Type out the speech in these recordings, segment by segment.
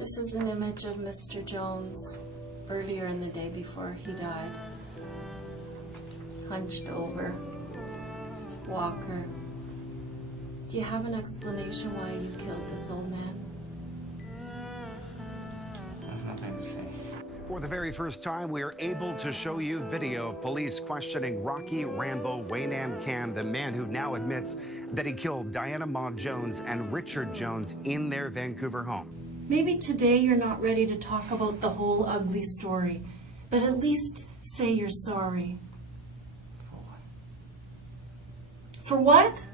This is an image of Mr. Jones earlier in the day before he died. Hunched over, walker. Do you have an explanation why you killed this old man? There's nothing to say. For the very first time, we are able to show you video of police questioning Rocky Rambo Wei Nam Kam, the man who now admits that he killed Dianna Mah-Jones and Richard Jones in their Vancouver home. Maybe today you're not ready to talk about the whole ugly story, but at least say you're sorry. For what?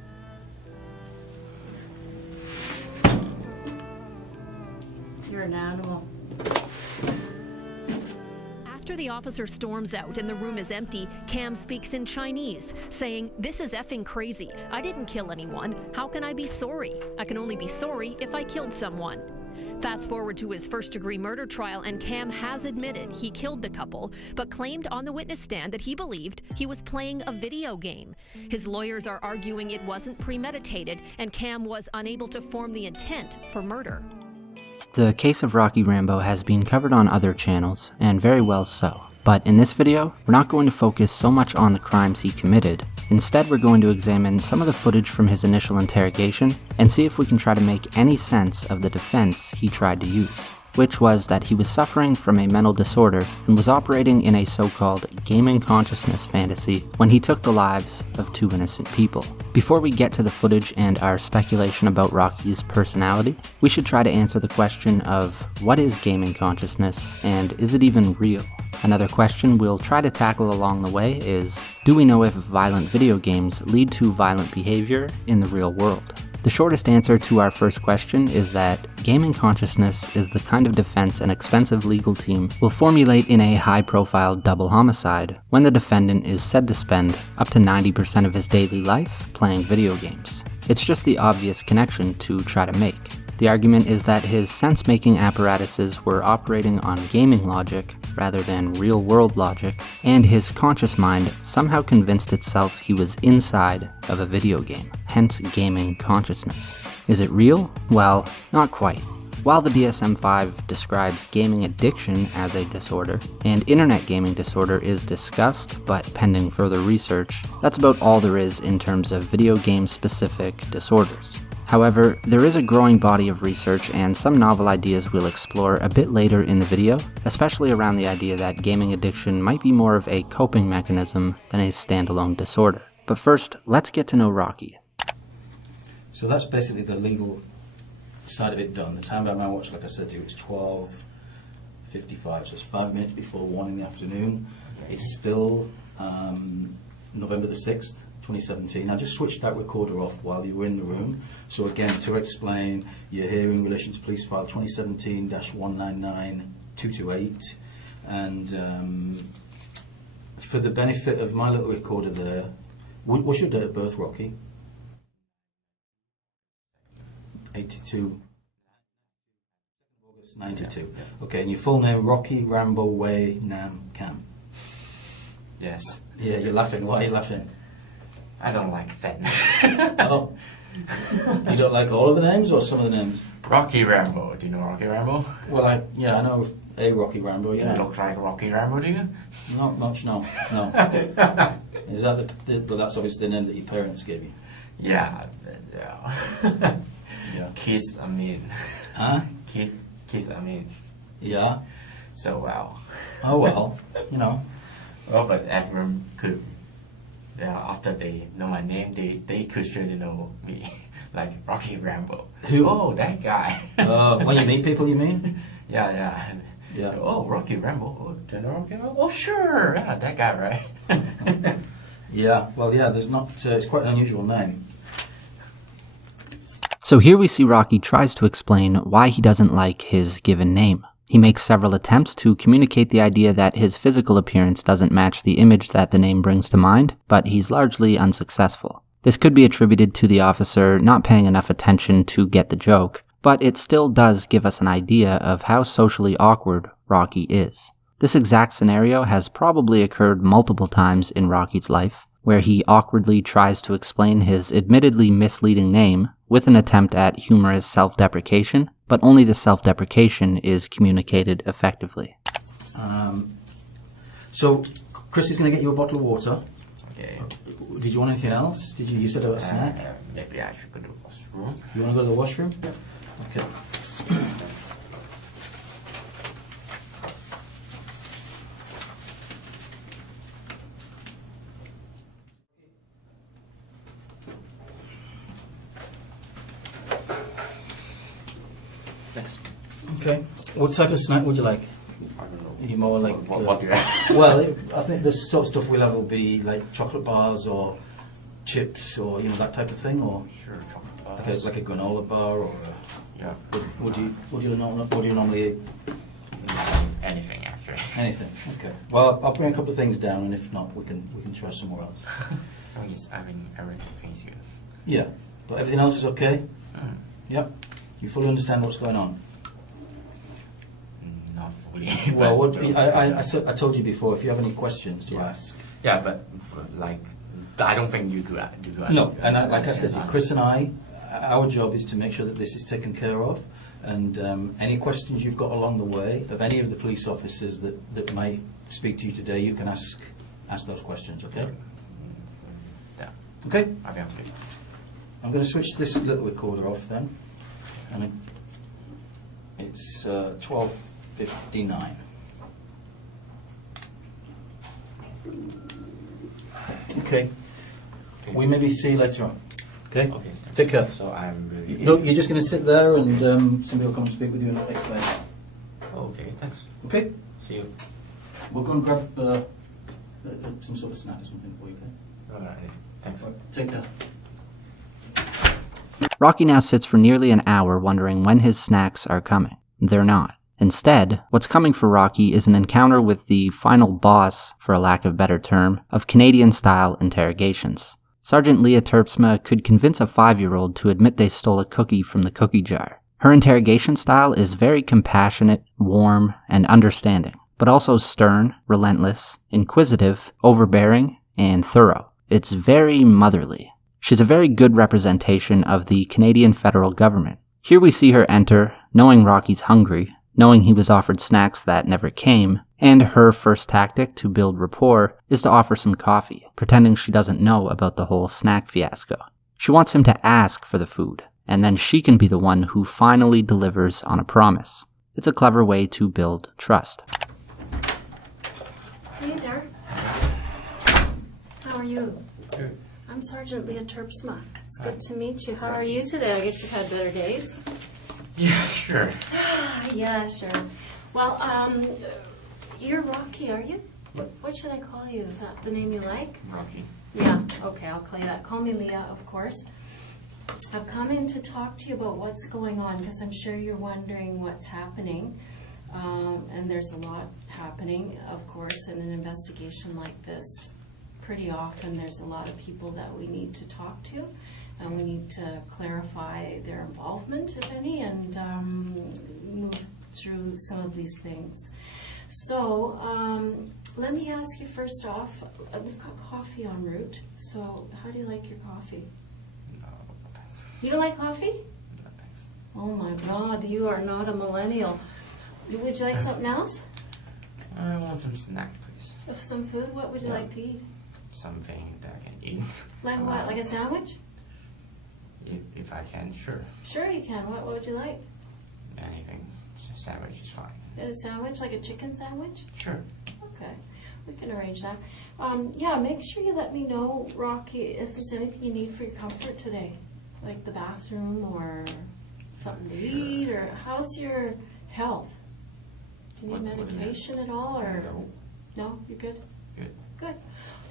You're an animal. After the officer storms out and the room is empty, Kam speaks in Chinese, saying, "This is effing crazy. I didn't kill anyone. How can I be sorry? I can only be sorry if I killed someone." Fast forward to his first-degree murder trial, and Kam has admitted he killed the couple, but claimed on the witness stand that he believed he was playing a video game. His lawyers are arguing it wasn't premeditated, and Kam was unable to form the intent for murder. The case of Rocky Rambo has been covered on other channels, and very well so. But in this video, we're not going to focus so much on the crimes he committed. Instead, we're going to examine some of the footage from his initial interrogation and see if we can try to make any sense of the defense he tried to use, which was that he was suffering from a mental disorder and was operating in a so-called gaming consciousness fantasy when he took the lives of two innocent people. Before we get to the footage and our speculation about Rocky's personality, we should try to answer the question of what is gaming consciousness and is it even real? Another question we'll try to tackle along the way is, do we know if violent video games lead to violent behavior in the real world? The shortest answer to our first question is that gaming consciousness is the kind of defense an expensive legal team will formulate in a high-profile double homicide when the defendant is said to spend up to 90% of his daily life playing video games. It's just the obvious connection to try to make. The argument is that his sense-making apparatuses were operating on gaming logic rather than real-world logic, and his conscious mind somehow convinced itself he was inside of a video game, hence gaming consciousness. Is it real? Well, not quite. While the DSM-5 describes gaming addiction as a disorder, and internet gaming disorder is discussed, but pending further research, that's about all there is in terms of video game-specific disorders. However, there is a growing body of research and some novel ideas we'll explore a bit later in the video, especially around the idea that gaming addiction might be more of a coping mechanism than a standalone disorder. But first, let's get to know Rocky. So that's basically the legal side of it done. The time by my watch, like I said to you, it's 12:55, so it's 5 minutes before 1 in the afternoon. It's still November the 6th. 2017. I just switched that recorder off while you were in the room. So again, to explain, you're hearing in relation to police file 2017-199-228, and for the benefit of my little recorder there, what's your date of birth, Rocky? 82. August 92. Okay, and your full name, Rocky Rambo Wei Nam Kam. Yes. Yeah, you're laughing. Why are you laughing? I don't like that. Oh. You don't like all of the names or some of the names? Rocky Rambo. Do you know Rocky Rambo? Well, I know a Rocky Rambo, yeah. You look like Rocky Rambo, do you? Not much, no. Is that well, that's obviously the name that your parents gave you? Yeah. Yeah. Kiss, I mean. Huh? Kiss, I mean. Yeah. So, well. Oh, well, you know. Well, but everyone could, after they know my name, they could surely know me, like Rocky Rambo. Who? Oh, that guy. When you meet people, you mean? Yeah. Oh, Rocky Rambo. Oh, do you know Rocky Rambo? Oh, sure. Yeah, that guy, right? Yeah. Well, yeah. There's not. It's quite an unusual name. So here we see Rocky tries to explain why he doesn't like his given name. He makes several attempts to communicate the idea that his physical appearance doesn't match the image that the name brings to mind, but he's largely unsuccessful. This could be attributed to the officer not paying enough attention to get the joke, but it still does give us an idea of how socially awkward Rocky is. This exact scenario has probably occurred multiple times in Rocky's life, where he awkwardly tries to explain his admittedly misleading name with an attempt at humorous self-deprecation, but only the self-deprecation is communicated effectively. So, Chris is going to get you a bottle of water. Okay. Did you want anything else? You said about a snack? Maybe I should go to the washroom. You want to go to the washroom? Yeah. Okay. Okay. What type of snack would you like? I don't know. Are you more like... What do you have? Well, I think the sort of stuff we'll have will be like chocolate bars or chips or, you know, that type of thing, or... Sure, chocolate bars. Like a granola bar or... Yeah. What do you normally eat? Anything, actually. Anything. Okay. Well, I'll bring a couple of things down, and if not, we can try somewhere else. Everything's good. Yeah. But everything else is okay? Mm. Yep. You fully understand what's going on? Not fully. Well, I told you before, if you have any questions to ask. Yeah, but like, I don't think you do. No, and like I said, Chris and I, our job is to make sure that this is taken care of, and any questions you've got along the way of any of the police officers that might speak to you today, you can ask those questions, okay? Yeah. Okay? Okay. I'm going to switch this little recorder off then, and it's 12:59. Okay. We maybe see you later on. Okay? Okay. Take care. So I'm really... No, you're just going to sit there and somebody will come and speak with you and explain. Okay, thanks. Okay? See you. We'll go and grab some sort of snack or something for you, okay? Alright, thanks. Right, take care. Rocky now sits for nearly an hour wondering when his snacks are coming. They're not. Instead, what's coming for Rocky is an encounter with the final boss, for a lack of better term, of Canadian-style interrogations. Sergeant Leah Terpsma could convince a 5-year-old to admit they stole a cookie from the cookie jar. Her interrogation style is very compassionate, warm, and understanding, but also stern, relentless, inquisitive, overbearing, and thorough. It's very motherly. She's a very good representation of the Canadian federal government. Here we see her enter, knowing Rocky's hungry, knowing he was offered snacks that never came, and her first tactic to build rapport is to offer some coffee, pretending she doesn't know about the whole snack fiasco. She wants him to ask for the food, and then she can be the one who finally delivers on a promise. It's a clever way to build trust. Hey there. How are you? Good. I'm Sergeant Leah Terpsma. It's good to meet you. How are you today? I guess you've had better days. Yeah, sure. Yeah, sure. Well, you're Rocky, are you? What should I call you? Is that the name you like? Rocky. Yeah, okay, I'll call you that. Call me Leah, of course. I've come in to talk to you about what's going on, because I'm sure you're wondering what's happening. And there's a lot happening, of course, in an investigation like this. Pretty often there's a lot of people that we need to talk to, and we need to clarify their involvement, if any, and move through some of these things. So let me ask you first off, we've got coffee en route, so how do you like your coffee? No, thanks. You don't like coffee? No, thanks. Oh my God, you are not a millennial. Would you like something else? I want some snack, please. Some food? What would you like to eat? Something that I can eat. Like what? Like a sandwich? If I can, sure. Sure you can. What would you like? Anything. Sandwich is fine. A sandwich, like a chicken sandwich? Sure. Okay, we can arrange that. Yeah, make sure you let me know, Rocky, if there's anything you need for your comfort today. Like the bathroom or something to eat, or how's your health? Do you need medication at all, or? No. No? You're good? Good. Good.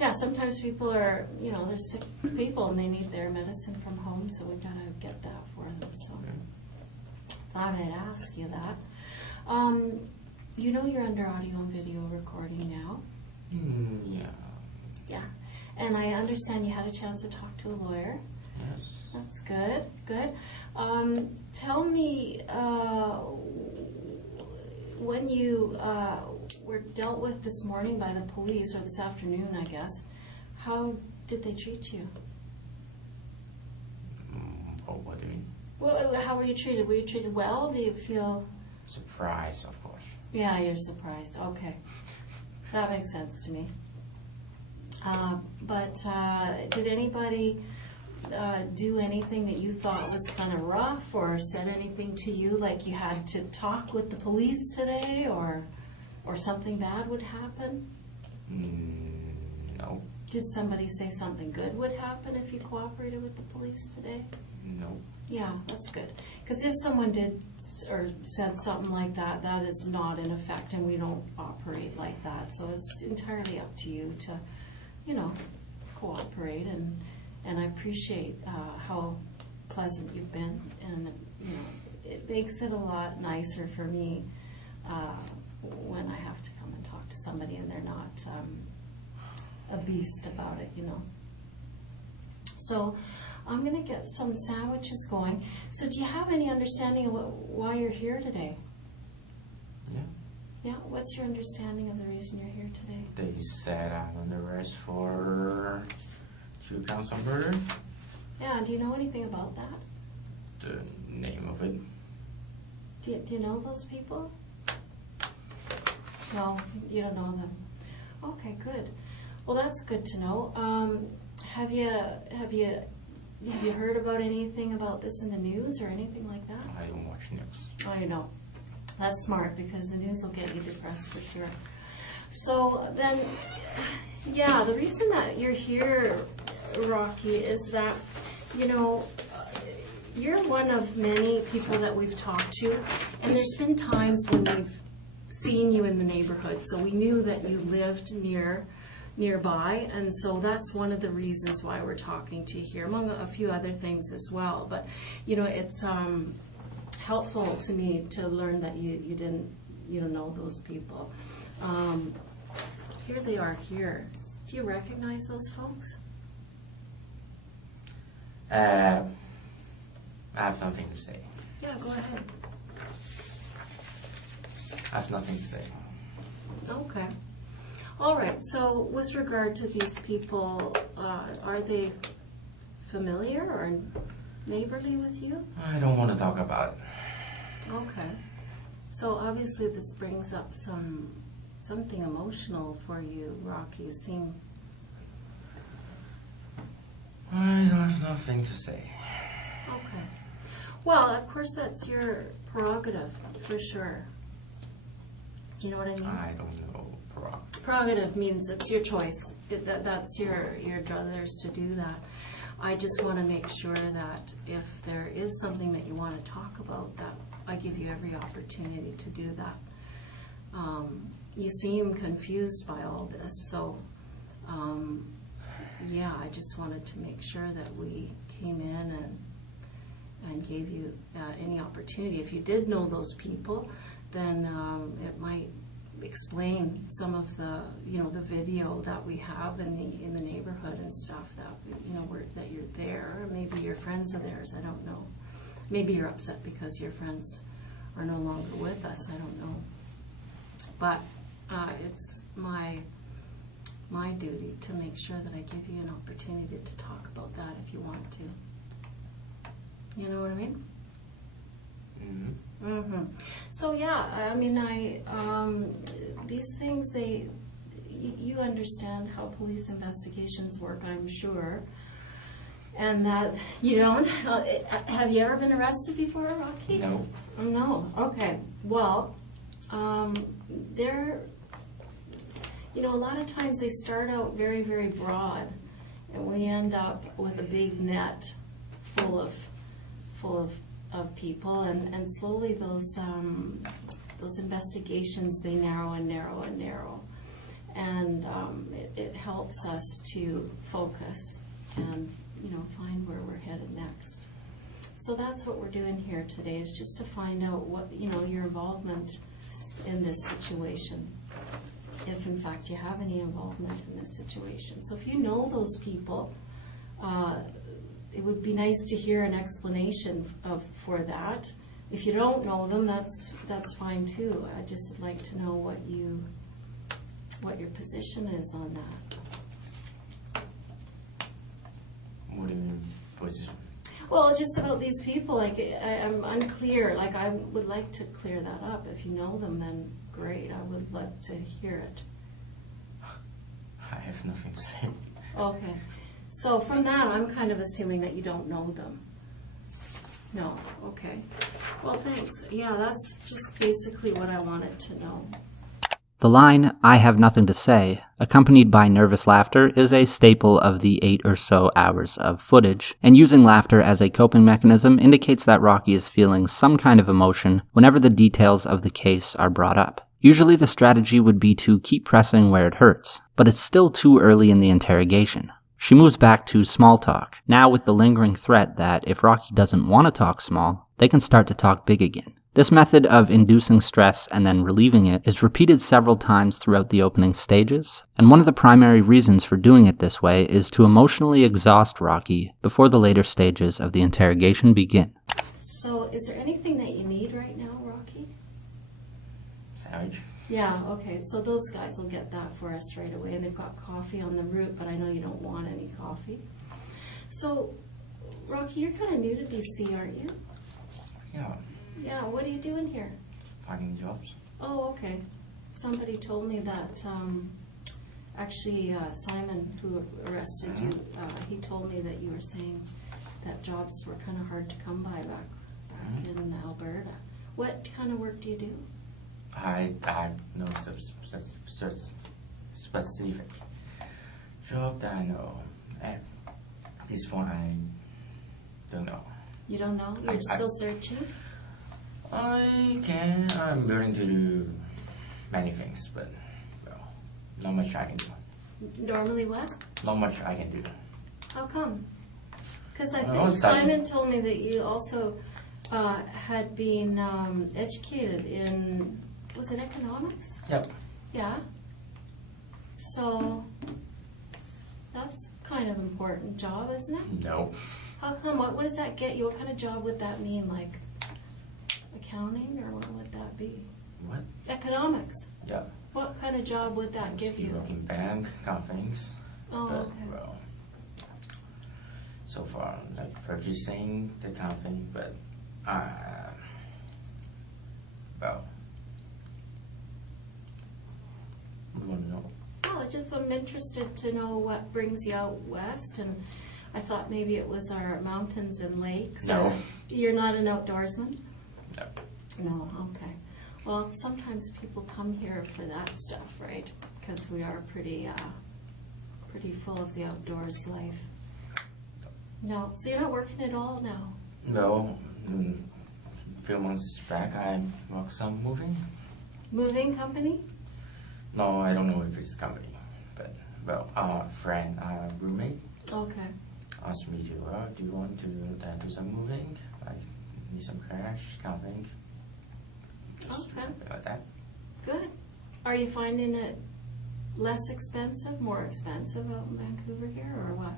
Yeah, sometimes people are, you know, they're sick people and they need their medicine from home, so we've got to get that for them. So thought I'd ask you that. You know you're under audio and video recording now? Yeah. Yeah. And I understand you had a chance to talk to a lawyer. Yes. That's good. Good. Tell me, when you were dealt with this morning by the police, or this afternoon, I guess, how did they treat you? Oh, what do you mean? Well, how were you treated? Were you treated well? Do you feel... Surprise, of course. Yeah, you're surprised. Okay. That makes sense to me. But did anybody do anything that you thought was kind of rough, or said anything to you like you had to talk with the police today, or something bad would happen? No. Did somebody say something good would happen if you cooperated with the police today? No. Yeah, that's good. Because if someone did or said something like that, that is not in effect, and we don't operate like that. So it's entirely up to you to, cooperate. And I appreciate how pleasant you've been, and it makes it a lot nicer for me when I have to come and talk to somebody and they're not a beast about it, So I'm going to get some sandwiches going. So do you have any understanding of why you're here today? Yeah. Yeah? What's your understanding of the reason you're here today? They said I'm under arrest for 2 counts of murder. Yeah, do you know anything about that? The name of it. Do you know those people? No, you don't know them. Okay, good. Well, that's good to know. Have you heard about anything about this in the news or anything like that? I don't watch news. Oh, you know. That's smart, because the news will get you depressed for sure. So then, yeah, the reason that you're here, Rocky, is that, you're one of many people that we've talked to, and there's been times when we've seen you in the neighborhood, so we knew that you lived nearby, and so that's one of the reasons why we're talking to you here, among a few other things as well. But it's helpful to me to learn that you don't know those people. Here they are here. Do you recognize those folks? I have nothing to say. Yeah, go ahead. I have nothing to say. Okay. All right. So with regard to these people, are they familiar or neighborly with you? I don't want to talk about it. Okay. So obviously this brings up something emotional for you, Rocky. You seem... I don't have nothing to say. Okay. Well, of course that's your prerogative, for sure. Do you know what I mean? I don't know prerogative. Prerogative means it's your choice. That's your druthers to do that. I just want to make sure that if there is something that you want to talk about, that I give you every opportunity to do that. You seem confused by all this, so yeah, I just wanted to make sure that we came in and gave you any opportunity. If you did know those people, then it might explain some of the the video that we have in the neighborhood and stuff, that that you're there. Or maybe your friends are theirs. I don't know. Maybe you're upset because your friends are no longer with us. I don't know. But it's my duty to make sure that I give you an opportunity to talk about that if you want to. You know what I mean? Mm-hmm. Mm-hmm. So yeah, I mean, these things, you understand how police investigations work, I'm sure, and that you don't. Have you ever been arrested before, Rocky? No. No. Okay. Well, a lot of times they start out very, very broad, and we end up with a big net full of people, and slowly those investigations, they narrow and narrow and narrow, and it helps us to focus and find where we're headed next. So that's what we're doing here today, is just to find out what your involvement in this situation, if in fact you have any involvement in this situation. So if you know those people, it would be nice to hear an explanation for that. If you don't know them, that's fine too. I'd just like to know what your position is on that. What do you mean position? Well, just about these people, like, I'm unclear. Like, I would like to clear that up. If you know them, then great. I would like to hear it. I have nothing to say. Okay. So from that, I'm kind of assuming that you don't know them. No. Okay. Well, thanks. Yeah, that's just basically what I wanted to know. The line, "I have nothing to say," accompanied by nervous laughter, is a staple of the 8 or so hours of footage, and using laughter as a coping mechanism indicates that Rocky is feeling some kind of emotion whenever the details of the case are brought up. Usually the strategy would be to keep pressing where it hurts, but it's still too early in the interrogation. She moves back to small talk, now with the lingering threat that if Rocky doesn't want to talk small, they can start to talk big again. This method of inducing stress and then relieving it is repeated several times throughout the opening stages, and one of the primary reasons for doing it this way is to emotionally exhaust Rocky before the later stages of the interrogation begin. So is there anything that you need right now, Rocky? Savage? Yeah, okay. So those guys will get that for us right away, and they've got coffee on the route, but I know you don't want any coffee. So, Rocky, you're kind of new to BC, aren't you? Yeah. Yeah, what are you doing here? Finding jobs. Oh, okay. Somebody told me that, actually, Simon, who arrested you, he told me that you were saying that jobs were kind of hard to come by back in Alberta. What kind of work do you do? I know specific job that I know. At this point, I don't know. You don't know? You're still searching? I'm willing to do many things, but well, not much I can do. Normally what? Not much I can do. How come? Because I Well, think Simon told me that you also had been educated in, was it economics? Yep. Yeah. So that's kind of important job, isn't it? No. How come? What does that get you? What kind of job would that mean? Like accounting, or what would that be? What? Economics. Yeah. What kind of job would that give you? Working bank, kind of things. Oh, But, okay. well, so far, like purchasing, that kind of thing, but, well, we want to know. Oh, I'm interested to know what brings you out west, and I thought maybe it was our mountains and lakes. No. You're not an outdoorsman? No. No, okay. Well, sometimes people come here for that stuff, right? Because we are pretty full of the outdoors life. No, so you're not working at all now? No, a few months back I worked some moving. Moving company? No, I don't know if it's a company, but, well, a friend, a roommate Okay. asked me to, do you want to do some moving? Like, need some cash, kind of thing. Just Okay. something like that. Good. Are you finding it less expensive, more expensive out in Vancouver here, or what?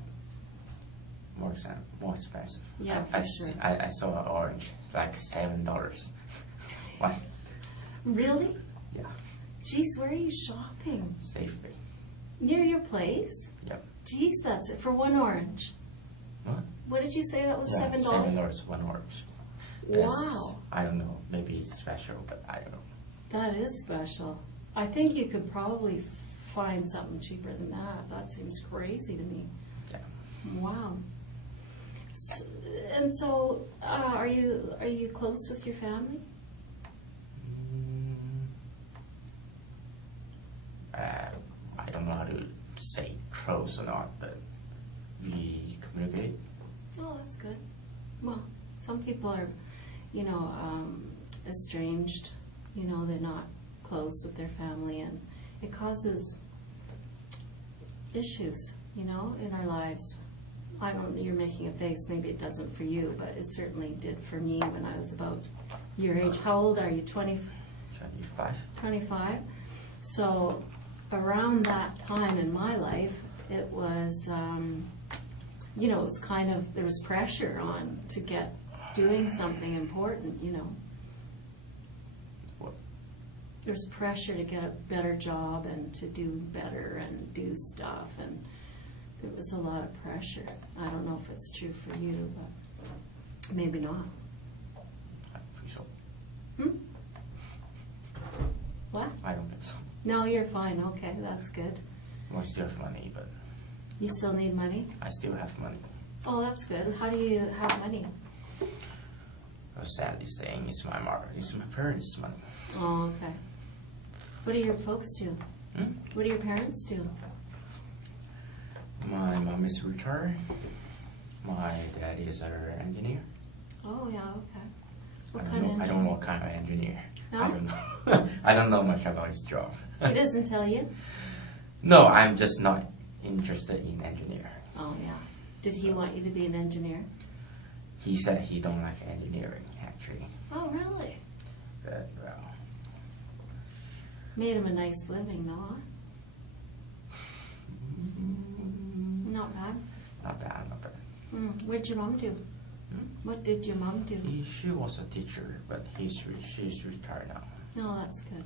More expensive. Yeah, for sure. I saw an orange, like $7. What? Really? Yeah, Geez, where are you shopping? safely. Near your place? Yep. Geez, that's it for one orange. What? What did you say that was? Yeah, $7? $7, one orange. That's- Wow. I don't know, maybe it's special, but I don't know. That is special. I think you could probably find something cheaper than that. That seems crazy to me. Yeah. Wow. And so, are you close with your family? I don't know how to say close or not, but we communicate. Oh, that's good. Well, some people are, estranged. They're not close with their family, and it causes issues, in our lives. You're making a face, maybe it doesn't for you, but it certainly did for me when I was about your age. How old are you, 25. 25? So around that time in my life, it was, it was kind of, there was pressure on to get doing something important, What? There's pressure to get a better job and to do better and do stuff, and there was a lot of pressure. I don't know if it's true for you, but maybe not. I think so. What? I don't think so. No, you're fine. Okay, that's good. I still have money, but You still need money? I still have money. Oh, that's good. How do you have money? I was sadly saying it's my parents' money. Oh, okay. What do your folks do? What do your parents do? My mom is retired. My dad is an engineer. Oh, yeah, okay. What I kind of don't know engineer? what kind of engineer. No? I don't know. I don't know much about his job. He doesn't tell you? No, I'm just not interested in engineer. Oh, yeah. Did he want you to be an engineer? He said he don't like engineering, actually. Oh, really? But, well, Made him a nice living, though, huh? Not bad. not bad, not bad. What'd your mom do? What did your mom do? She was a teacher, but she's retired now. Oh, that's good.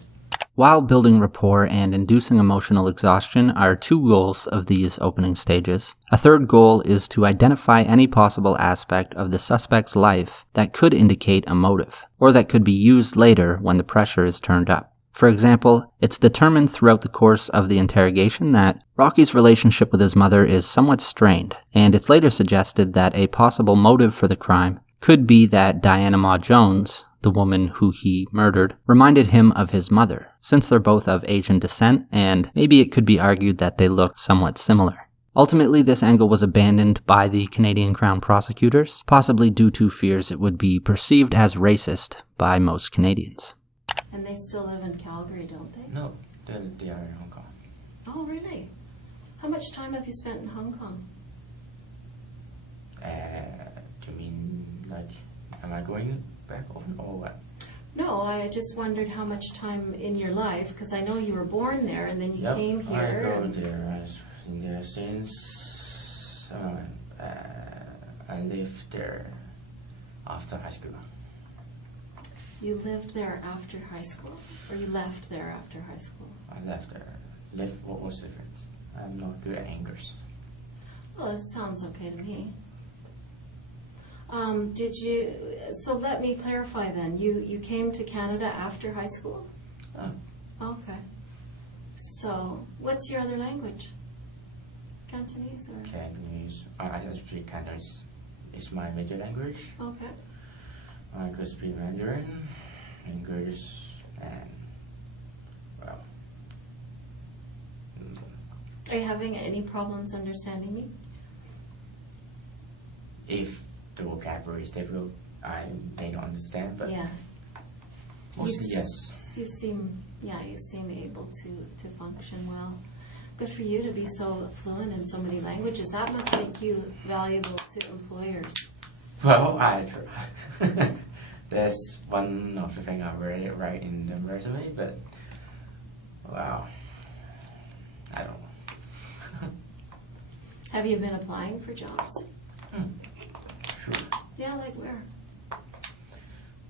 While building rapport and inducing emotional exhaustion are two goals of these opening stages, a third goal is to identify any possible aspect of the suspect's life that could indicate a motive, or that could be used later when the pressure is turned up. For example, it's determined throughout the course of the interrogation that Rocky's relationship with his mother is somewhat strained, and it's later suggested that a possible motive for the crime could be that Dianna Mah-Jones, the woman who he murdered, reminded him of his mother, since they're both of Asian descent, and maybe it could be argued that they look somewhat similar. Ultimately, this angle was abandoned by the Canadian Crown prosecutors, possibly due to fears it would be perceived as racist by most Canadians. And they still live in Calgary, don't they? No, they are in Hong Kong. Oh, really? How much time have you spent in Hong Kong? Do you mean, like, am I going back home or what? No, I just wondered how much time in your life, because I know you were born there and then you came here. I go there. I've been there since I lived there after high school. You lived there after high school? Or you left there after high school? I left there. What was the difference? I'm not good at English. Well, that sounds okay to me. So let me clarify then. You came to Canada after high school? Okay. So, what's your other language? Cantonese or? Cantonese. I speak Cantonese. It's my major language. Okay. I could speak Mandarin, English, and, well. Are you having any problems understanding me? If the vocabulary is difficult, I may not understand, but Yeah. mostly yes. You seem able to function well. Good for you to be so fluent in so many languages. That must make you valuable to employers. Well, I try. That's one of the things I write in the resume, but, wow, I don't know. Have you been applying for jobs? Sure. Yeah, like where?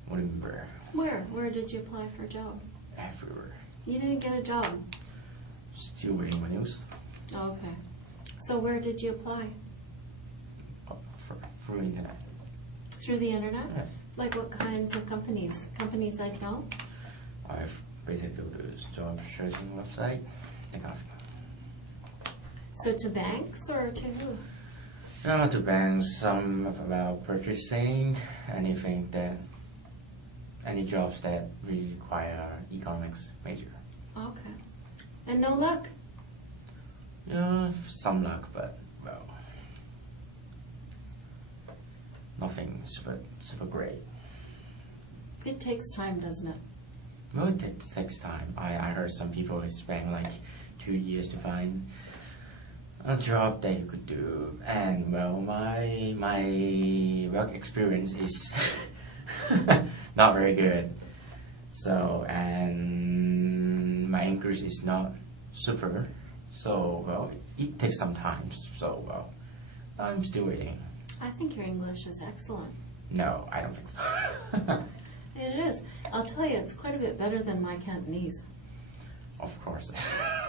What do you mean where? Where? Where did you apply for a job? Everywhere. You didn't get a job. Still waiting my news. Okay. So where did you apply? Through internet. Through the internet? Yeah. Like what kinds of companies? Companies I know? I've basically go to this job searching website. That kind of thing. So to banks or to who? To banks, some about purchasing, any jobs that really require economics major. Okay. And no luck? Yeah, some luck, but, well, nothing super great. It takes time, doesn't it? Well, it takes time. I heard some people spend like 2 years to find a job that you could do, and well, my work experience is not very good. So, and my English is not super. So, well, it takes some time. So, well, I'm still waiting. I think your English is excellent. No, I don't think so. It is. I'll tell you, it's quite a bit better than my Cantonese. of course.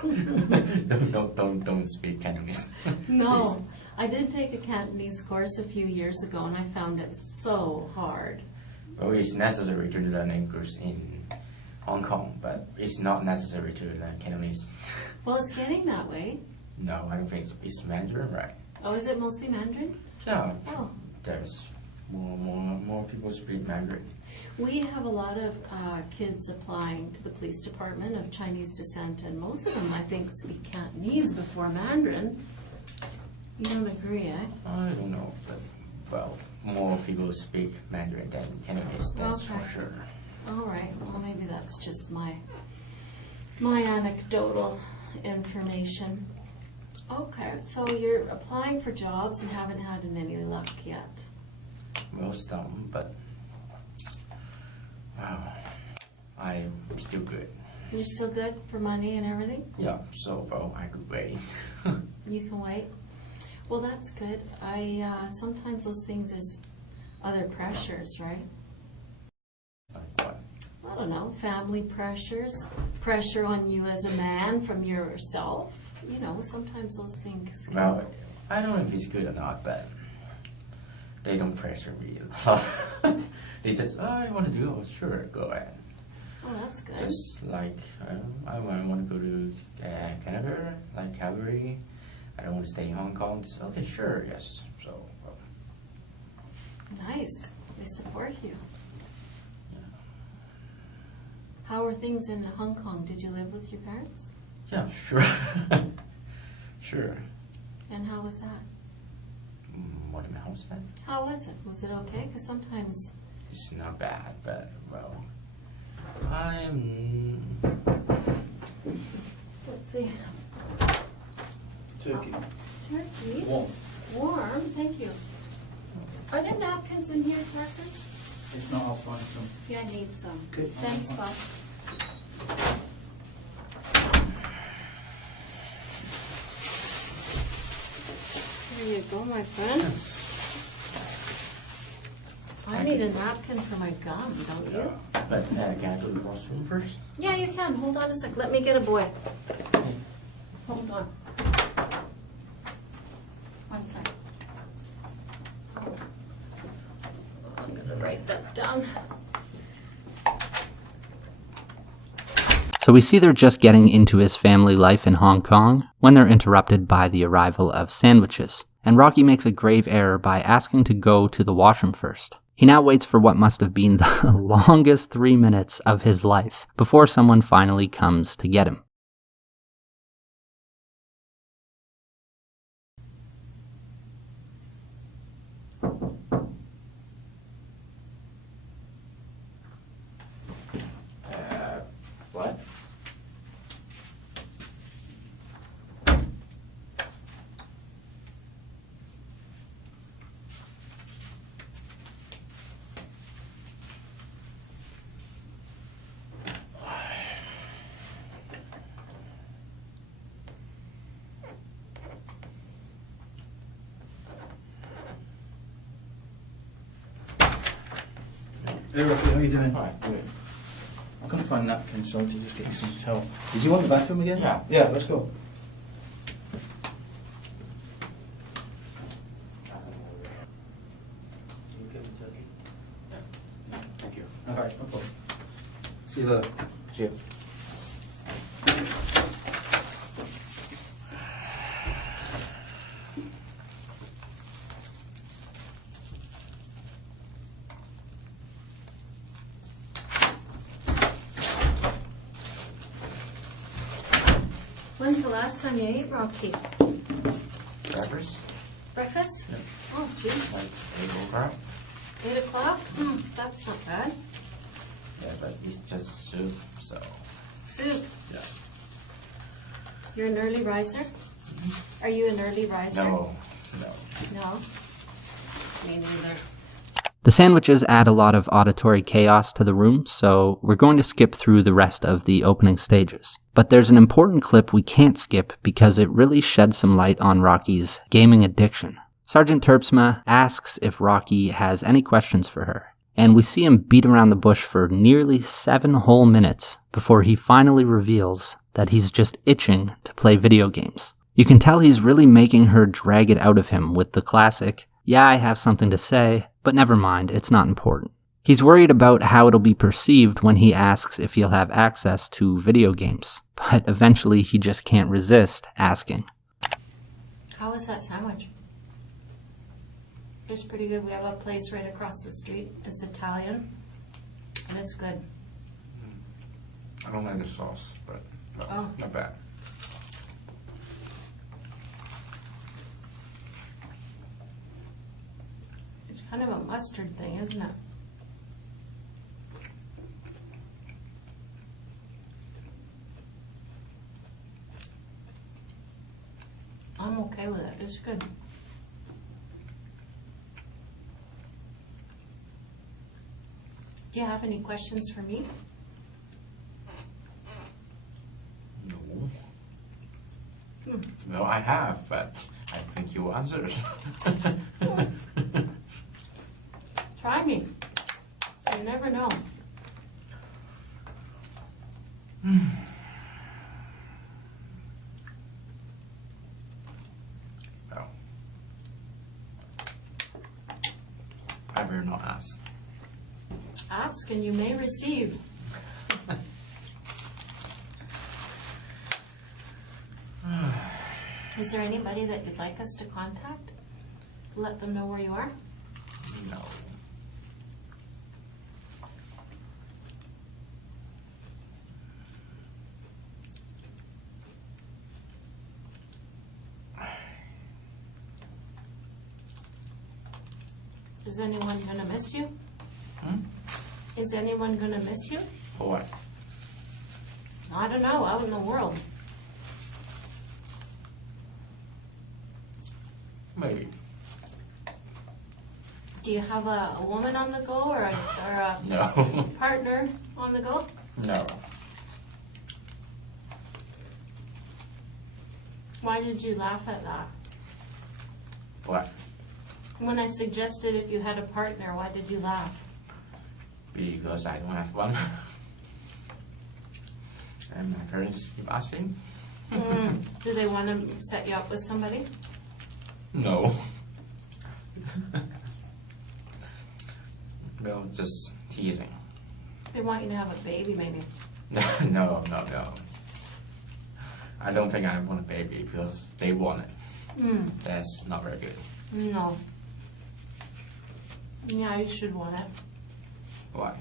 don't speak Cantonese. No, I did take a Cantonese course a few years ago, and I found it so hard. Well, it's necessary to learn English in Hong Kong, but it's not necessary to learn Cantonese. Well, it's getting that way. No, I don't think it's Mandarin, right? Oh, is it mostly Mandarin? Yeah. Oh. There's more people speak Mandarin. We have a lot of kids applying to the police department of Chinese descent, and most of them, I think, speak Cantonese before Mandarin. You don't agree, eh? I don't know, but, well, more people speak Mandarin than Cantonese, that's Okay. for sure. All right. Well, maybe that's just my anecdotal information. Okay, so you're applying for jobs and haven't had any luck yet. Well, some, but I'm still good. You're still good for money and everything? Yeah, so, well, I could wait. You can wait? Well, that's good. Sometimes those things is other pressures, right? Like what? I don't know, family pressures, pressure on you as a man from yourself. You know, sometimes those things can... Well, I don't know if it's good or not, but they don't pressure me. They just, I want to do it. Sure, go ahead. Oh, that's good. Just like, I want to go to Canada, like Calgary. I don't want to stay in Hong Kong. Just, okay, sure, yes. So, well, Nice. They support you. How are things in Hong Kong? Did you live with your parents? yeah, sure. Sure. And how was that? What am I house then? How was it? Was it okay? Because sometimes... It's not bad, but, well, I'm... Let's see. Turkey. Turkey? Warm. Warm, thank you. Are there napkins in here, Marcus? It's not, I'll find some. Yeah, I need some. Okay. Thanks, Bob. There you go, my friend. I need a napkin for my gum, don't you? But can I go to the washroom first? Yeah, you can. Hold on a sec. Let me get a boy. Hold on. One sec. I'm going to write that down. So we see they're just getting into his family life in Hong Kong when they're interrupted by the arrival of sandwiches. And Rocky makes a grave error by asking to go to the washroom first. He now waits for what must have been the longest 3 minutes of his life before someone finally comes to get him. What? Hey, Rocky, how are you doing? Hi, good. I'm going to find napkins, so I'll just get you some towel. Did you want the bathroom again? Yeah. Yeah, let's go. Thank you. All right, no problem. See you later. See you. When's the last time you ate, Rocky? Breakfast? Breakfast? Yeah. Oh, geez. Like 8 o'clock? 8 o'clock? That's not bad. Yeah, but it's just soup, so, Soup. yeah. You're an early riser? Are you an early riser? No. No? Me neither. The sandwiches add a lot of auditory chaos to the room, so we're going to skip through the rest of the opening stages. But there's an important clip we can't skip because it really sheds some light on Rocky's gaming addiction. Sergeant Terpsma asks if Rocky has any questions for her, and we see him beat around the bush for nearly 7 whole minutes before he finally reveals that he's just itching to play video games. You can tell he's really making her drag it out of him with the classic, "Yeah, I have something to say, but never mind, it's not important." He's worried about how it'll be perceived when he asks if he'll have access to video games, but eventually he just can't resist asking. How is that sandwich? It's pretty good. We have a place right across the street. It's Italian, and it's good. I don't like the sauce, but no, not bad. It's kind of a mustard thing, isn't it? I'm okay with it. It's good. Do you have any questions for me? No. No, I have, but I think you answered. Try me. You never know. Well, I better not ask. Ask and you may receive. Is there anybody that you'd like us to contact? Let them know where you are? No. Is anyone gonna miss you? Hmm? Is anyone gonna miss you? For what? I don't know, out in the world. Maybe. Do you have a woman on the go or a No. partner on the go? No. Why did you laugh at that? What? When I suggested if you had a partner, why did you laugh? Because I don't have one. And my parents keep asking. Do they want to set you up with somebody? No. No, just teasing. They want you to have a baby, maybe. No. I don't think I want a baby because they want it. That's not very good. No. Yeah, you should want it. Why?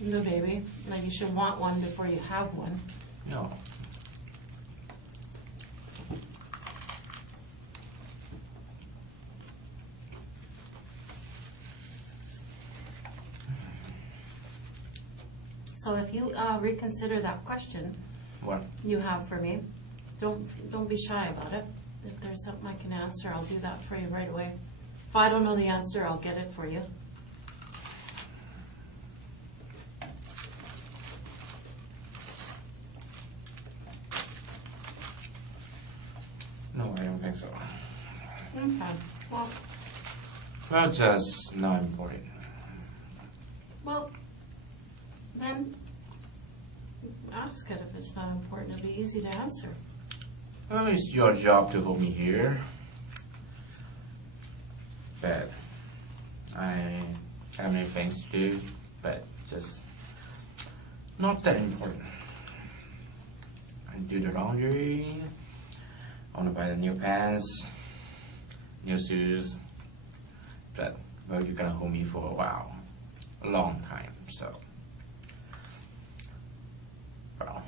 The baby. Like you should want one before you have one. No. So if you reconsider that question What? you have for me, don't be shy about it. If there's something I can answer, I'll do that for you right away. If I don't know the answer, I'll get it for you. No, I don't think so. Okay. Well, Well, just not important. then ask it if it's not important. It'll be easy to answer. Well, it's your job to hold me here. But I have many things to do, but just not that important. I do the laundry. I want to buy the new pants, new shoes. But, well, you're gonna hold me for a while. A long time, so. Well.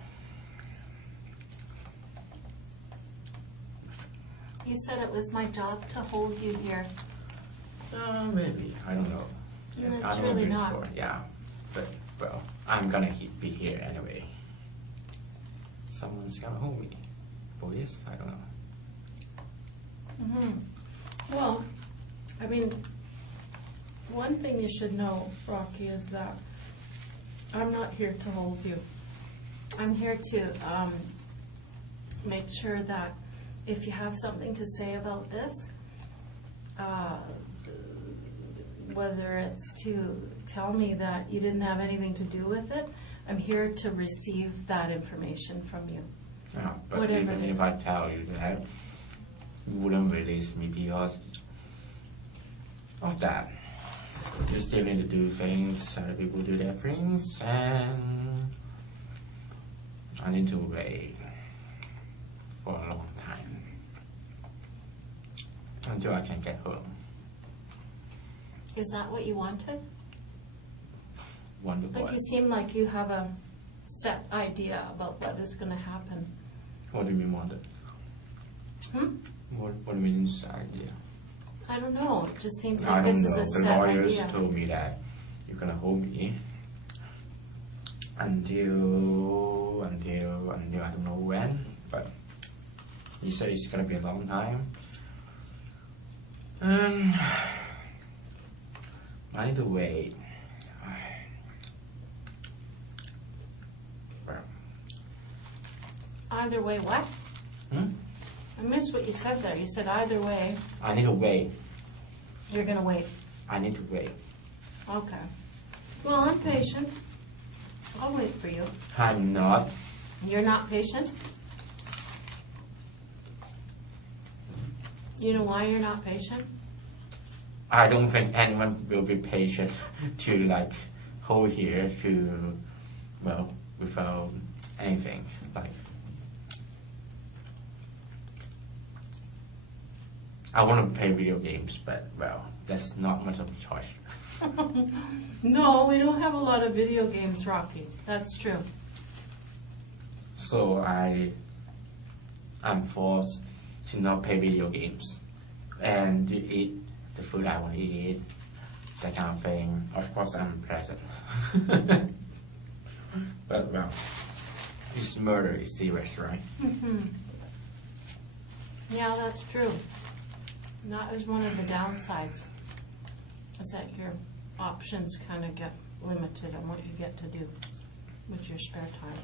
You said it was my job to hold you here. Maybe. I don't know. No, it's I don't really know not. before. Yeah. But, well, I'm gonna be here anyway. Someone's gonna hold me. Police? I don't know. Well, I mean, one thing you should know, Rocky, is that I'm not here to hold you. I'm here to make sure that if you have something to say about this, whether it's to tell me that you didn't have anything to do with it, I'm here to receive that information from you. Yeah, but Whatever even it is. if I tell you that, you wouldn't release me because of that. You still need to do things, other people do their things, and I need to wait for a long time until I can get home. Is that what you wanted? Wonderful. Like you seem like you have a set idea about what is going to happen. What do you mean wanted? What do you mean idea? I don't know. It just seems I like don't this know. is a The set lawyers idea. told me that you're gonna hold me until I don't know when, but he said it's gonna be a long time. And I need to wait. Either way, what? I missed what you said there. You said either way, I need to wait. you're going to wait. I need to wait. Okay. Well, I'm patient. I'll wait for you. I'm not. You're not patient? You know why you're not patient? I don't think anyone will be patient to like hold here to, well, without anything. Like, I want to play video games, but well, that's not much of a choice. No, we don't have a lot of video games, Rocky. That's true. So I'm forced to not play video games and to eat the food I want to eat, that kind of thing. Of course, I'm present. But well, this murder is serious, right? Yeah, that's true. That is one of the downsides, is that your options kind of get limited on what you get to do with your spare time.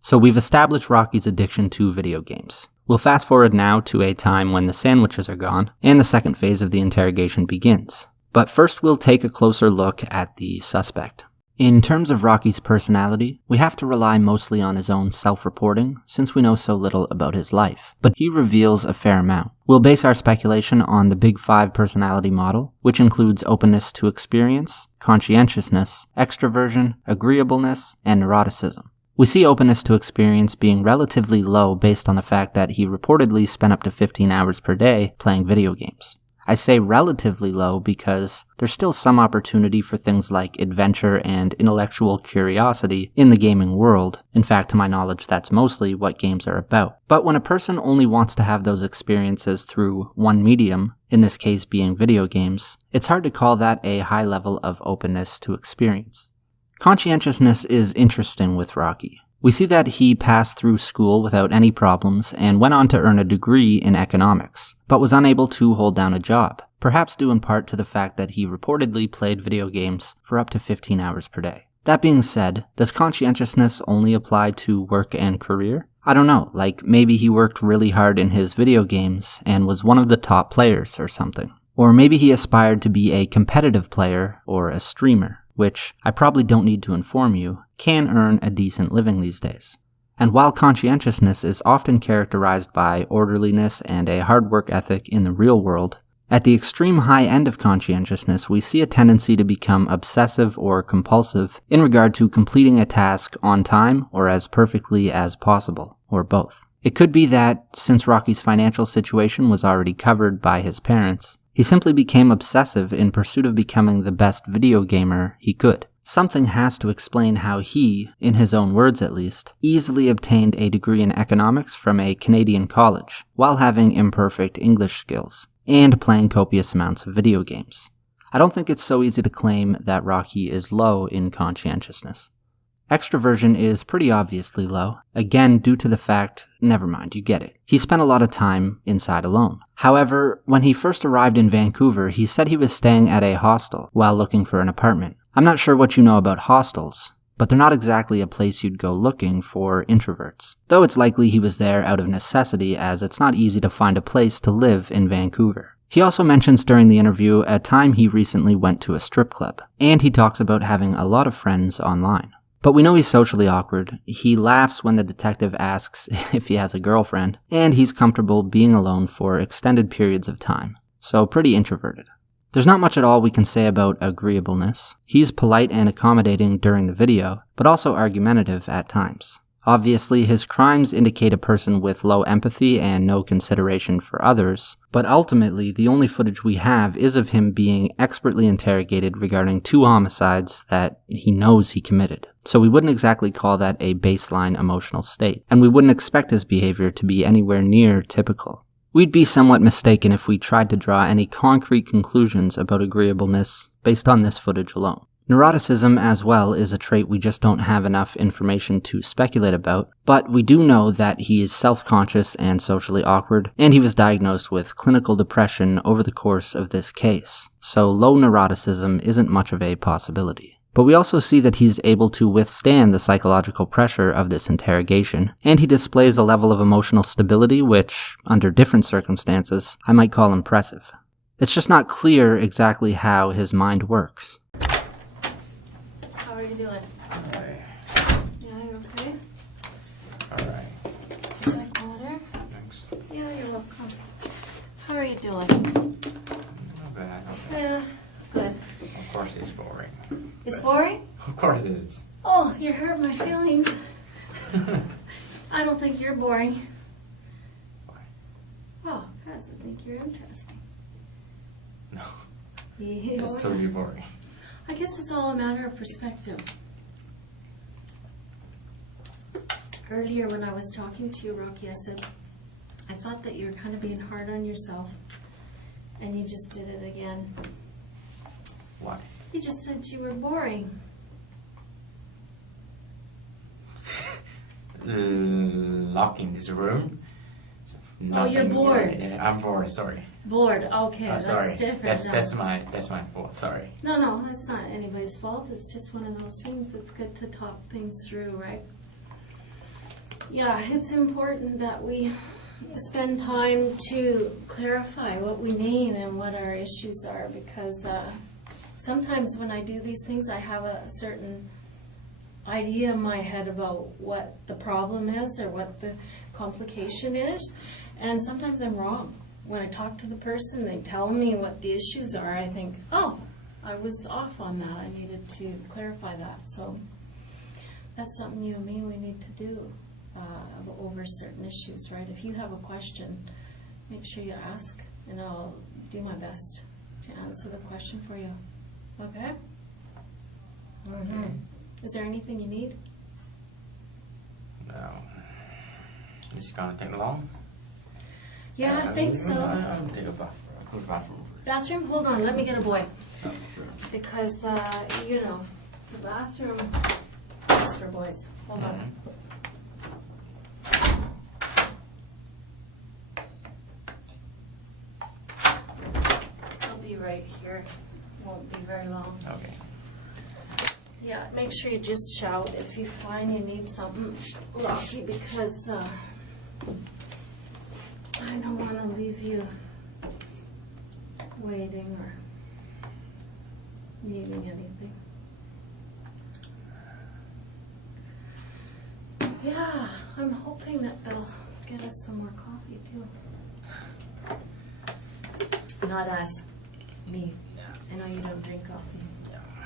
So we've established Rocky's addiction to video games. We'll fast forward now to a time when the sandwiches are gone and the second phase of the interrogation begins. But first we'll take a closer look at the suspect. In terms of Rocky's personality, we have to rely mostly on his own self-reporting since we know so little about his life, but he reveals a fair amount. We'll base our speculation on the Big Five personality model, which includes openness to experience, conscientiousness, extroversion, agreeableness, and neuroticism. We see openness to experience being relatively low based on the fact that he reportedly spent up to 15 hours per day playing video games. I say relatively low because there's still some opportunity for things like adventure and intellectual curiosity in the gaming world. In fact, to my knowledge, that's mostly what games are about. But when a person only wants to have those experiences through one medium, in this case being video games, it's hard to call that a high level of openness to experience. Conscientiousness is interesting with Rocky. We see that he passed through school without any problems and went on to earn a degree in economics, but was unable to hold down a job, perhaps due in part to the fact that he reportedly played video games for up to 15 hours per day. That being said, does conscientiousness only apply to work and career? I don't know, like maybe he worked really hard in his video games and was one of the top players or something. Or maybe he aspired to be a competitive player or a streamer, which I probably don't need to inform you, can earn a decent living these days. And while conscientiousness is often characterized by orderliness and a hard work ethic in the real world, at the extreme high end of conscientiousness, we see a tendency to become obsessive or compulsive in regard to completing a task on time or as perfectly as possible, or both. It could be that, since Rocky's financial situation was already covered by his parents, he simply became obsessive in pursuit of becoming the best video gamer he could. Something has to explain how he, in his own words at least, easily obtained a degree in economics from a Canadian college, while having imperfect English skills, and playing copious amounts of video games. I don't think it's so easy to claim that Rocky is low in conscientiousness. Extroversion is pretty obviously low, again due to the fact, never mind, you get it. He spent a lot of time inside alone. However, when he first arrived in Vancouver, he said he was staying at a hostel while looking for an apartment. I'm not sure what you know about hostels, but they're not exactly a place you'd go looking for introverts. Though it's likely he was there out of necessity, as it's not easy to find a place to live in Vancouver. He also mentions during the interview a time he recently went to a strip club, and he talks about having a lot of friends online. But we know he's socially awkward. He laughs when the detective asks if he has a girlfriend, and he's comfortable being alone for extended periods of time. So pretty introverted. There's not much at all we can say about agreeableness. He's polite and accommodating during the video, but also argumentative at times. Obviously, his crimes indicate a person with low empathy and no consideration for others, but ultimately, the only footage we have is of him being expertly interrogated regarding 2 homicides that he knows he committed. So we wouldn't exactly call that a baseline emotional state, and we wouldn't expect his behavior to be anywhere near typical. We'd be somewhat mistaken if we tried to draw any concrete conclusions about agreeableness based on this footage alone. Neuroticism as well is a trait we just don't have enough information to speculate about, but we do know that he is self-conscious and socially awkward, and he was diagnosed with clinical depression over the course of this case, so low neuroticism isn't much of a possibility. But we also see that he's able to withstand the psychological pressure of this interrogation, and he displays a level of emotional stability which, under different circumstances, I might call impressive. It's just not clear exactly how his mind works. How are you doing? Okay. Yeah, you okay? Alright. Check water? Thanks. Yeah, you're welcome. How are you doing? Not bad, not bad. Yeah, good. Of course it's boring. It's boring? Of course it is. Oh, you hurt my feelings. I don't think you're boring. Why? Oh, because I think you're interesting. No. Yeah. It's totally boring. I guess it's all a matter of perspective. Earlier when I was talking to you, Rocky, I said, I thought that you were kind of being hard on yourself. And you just did it again. Why? You just said you were boring. Locking this room. Oh, you're bored. I'm bored. Sorry. Bored. Okay, Sorry. that's different. That's my fault. Sorry. No, that's not anybody's fault. It's just one of those things. It's good to talk things through, right? Yeah, it's important that we spend time to clarify what we mean and what our issues are, because sometimes when I do these things, I have a certain idea in my head about what the problem is or what the complication is, and sometimes I'm wrong. When I talk to the person, they tell me what the issues are, I think, oh, I was off on that. I needed to clarify that. So that's something you and me, we need to do over certain issues, right? If you have a question, make sure you ask, and I'll do my best to answer the question for you. Okay? Mm-hmm. Is there anything you need? No. It's gonna take long. Yeah, I think so. I'll take a bathroom. Go to the bathroom. Bathroom? Hold on, let me get a boy. Oh, sure. Because, the bathroom is for boys. Hold on. I'll be right here. Won't be very long. Okay. Yeah, make sure you just shout if you find you need something, Rocky, because I don't want to leave you waiting or needing anything. Yeah, I'm hoping that they'll get us some more coffee too. Not us, me. I know you don't drink coffee.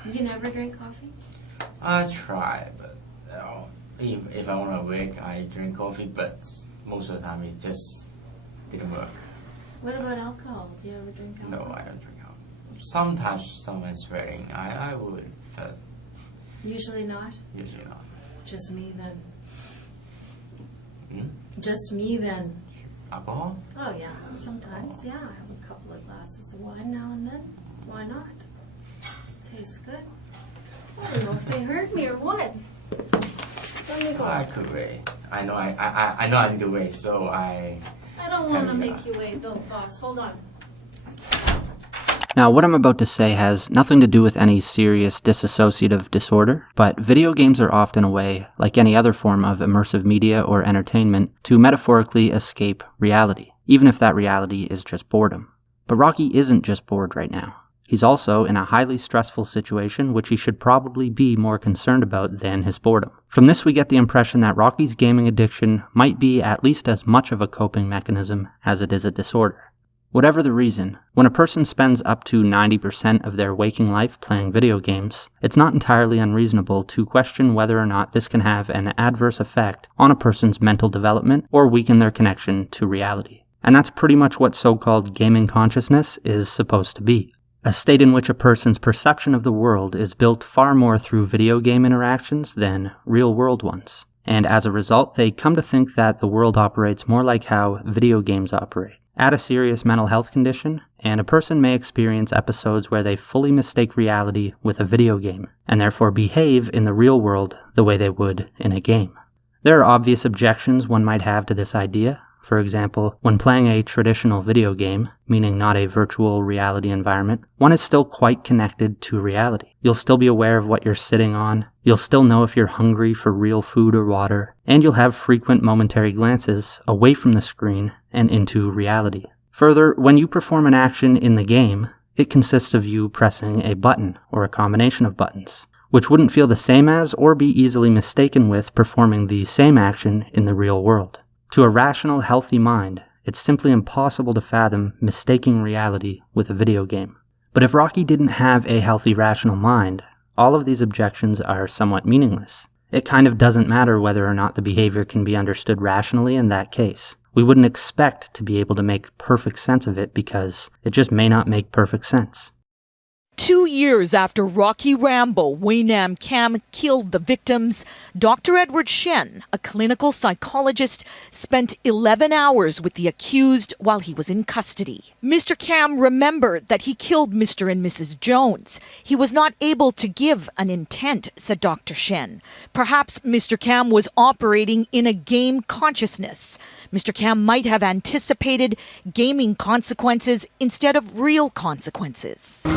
You never drink coffee? I try, but if I want to wake, I drink coffee, but most of the time it just didn't work. What about alcohol? Do you ever drink alcohol? No, I don't drink alcohol. Sometimes someone swearing, I would, but Usually not? usually not. Just me then. Hmm? Just me then. Alcohol? Oh yeah, sometimes. Yeah, I have a couple of glasses of wine now and then. Why not? Tastes good. I don't know if they heard me or what. Let me go. I could wait. I know I need to wait, so I don't want to make you wait though, boss. Hold on. Now, what I'm about to say has nothing to do with any serious dissociative disorder, but video games are often a way, like any other form of immersive media or entertainment, to metaphorically escape reality, even if that reality is just boredom. But Rocky isn't just bored right now. He's also in a highly stressful situation which he should probably be more concerned about than his boredom. From this we get the impression that Rocky's gaming addiction might be at least as much of a coping mechanism as it is a disorder. Whatever the reason, when a person spends up to 90% of their waking life playing video games, it's not entirely unreasonable to question whether or not this can have an adverse effect on a person's mental development or weaken their connection to reality. And that's pretty much what so-called gaming consciousness is supposed to be. A state in which a person's perception of the world is built far more through video game interactions than real-world ones. And as a result, they come to think that the world operates more like how video games operate. Add a serious mental health condition, and a person may experience episodes where they fully mistake reality with a video game, and therefore behave in the real world the way they would in a game. There are obvious objections one might have to this idea. For example, when playing a traditional video game, meaning not a virtual reality environment, one is still quite connected to reality. You'll still be aware of what you're sitting on, you'll still know if you're hungry for real food or water, and you'll have frequent momentary glances away from the screen and into reality. Further, when you perform an action in the game, it consists of you pressing a button or a combination of buttons, which wouldn't feel the same as or be easily mistaken with performing the same action in the real world. To a rational, healthy mind, it's simply impossible to fathom mistaking reality with a video game. But if Rocky didn't have a healthy, rational mind, all of these objections are somewhat meaningless. It kind of doesn't matter whether or not the behavior can be understood rationally in that case. We wouldn't expect to be able to make perfect sense of it because it just may not make perfect sense. 2 years after Rocky Rambo Wei Nam Kam killed the victims, Dr. Edward Shen, a clinical psychologist, spent 11 hours with the accused while he was in custody. Mr. Kam remembered that he killed Mr. and Mrs. Jones. He was not able to give an intent, said Dr. Shen. Perhaps Mr. Kam was operating in a game consciousness. Mr. Kam might have anticipated gaming consequences instead of real consequences.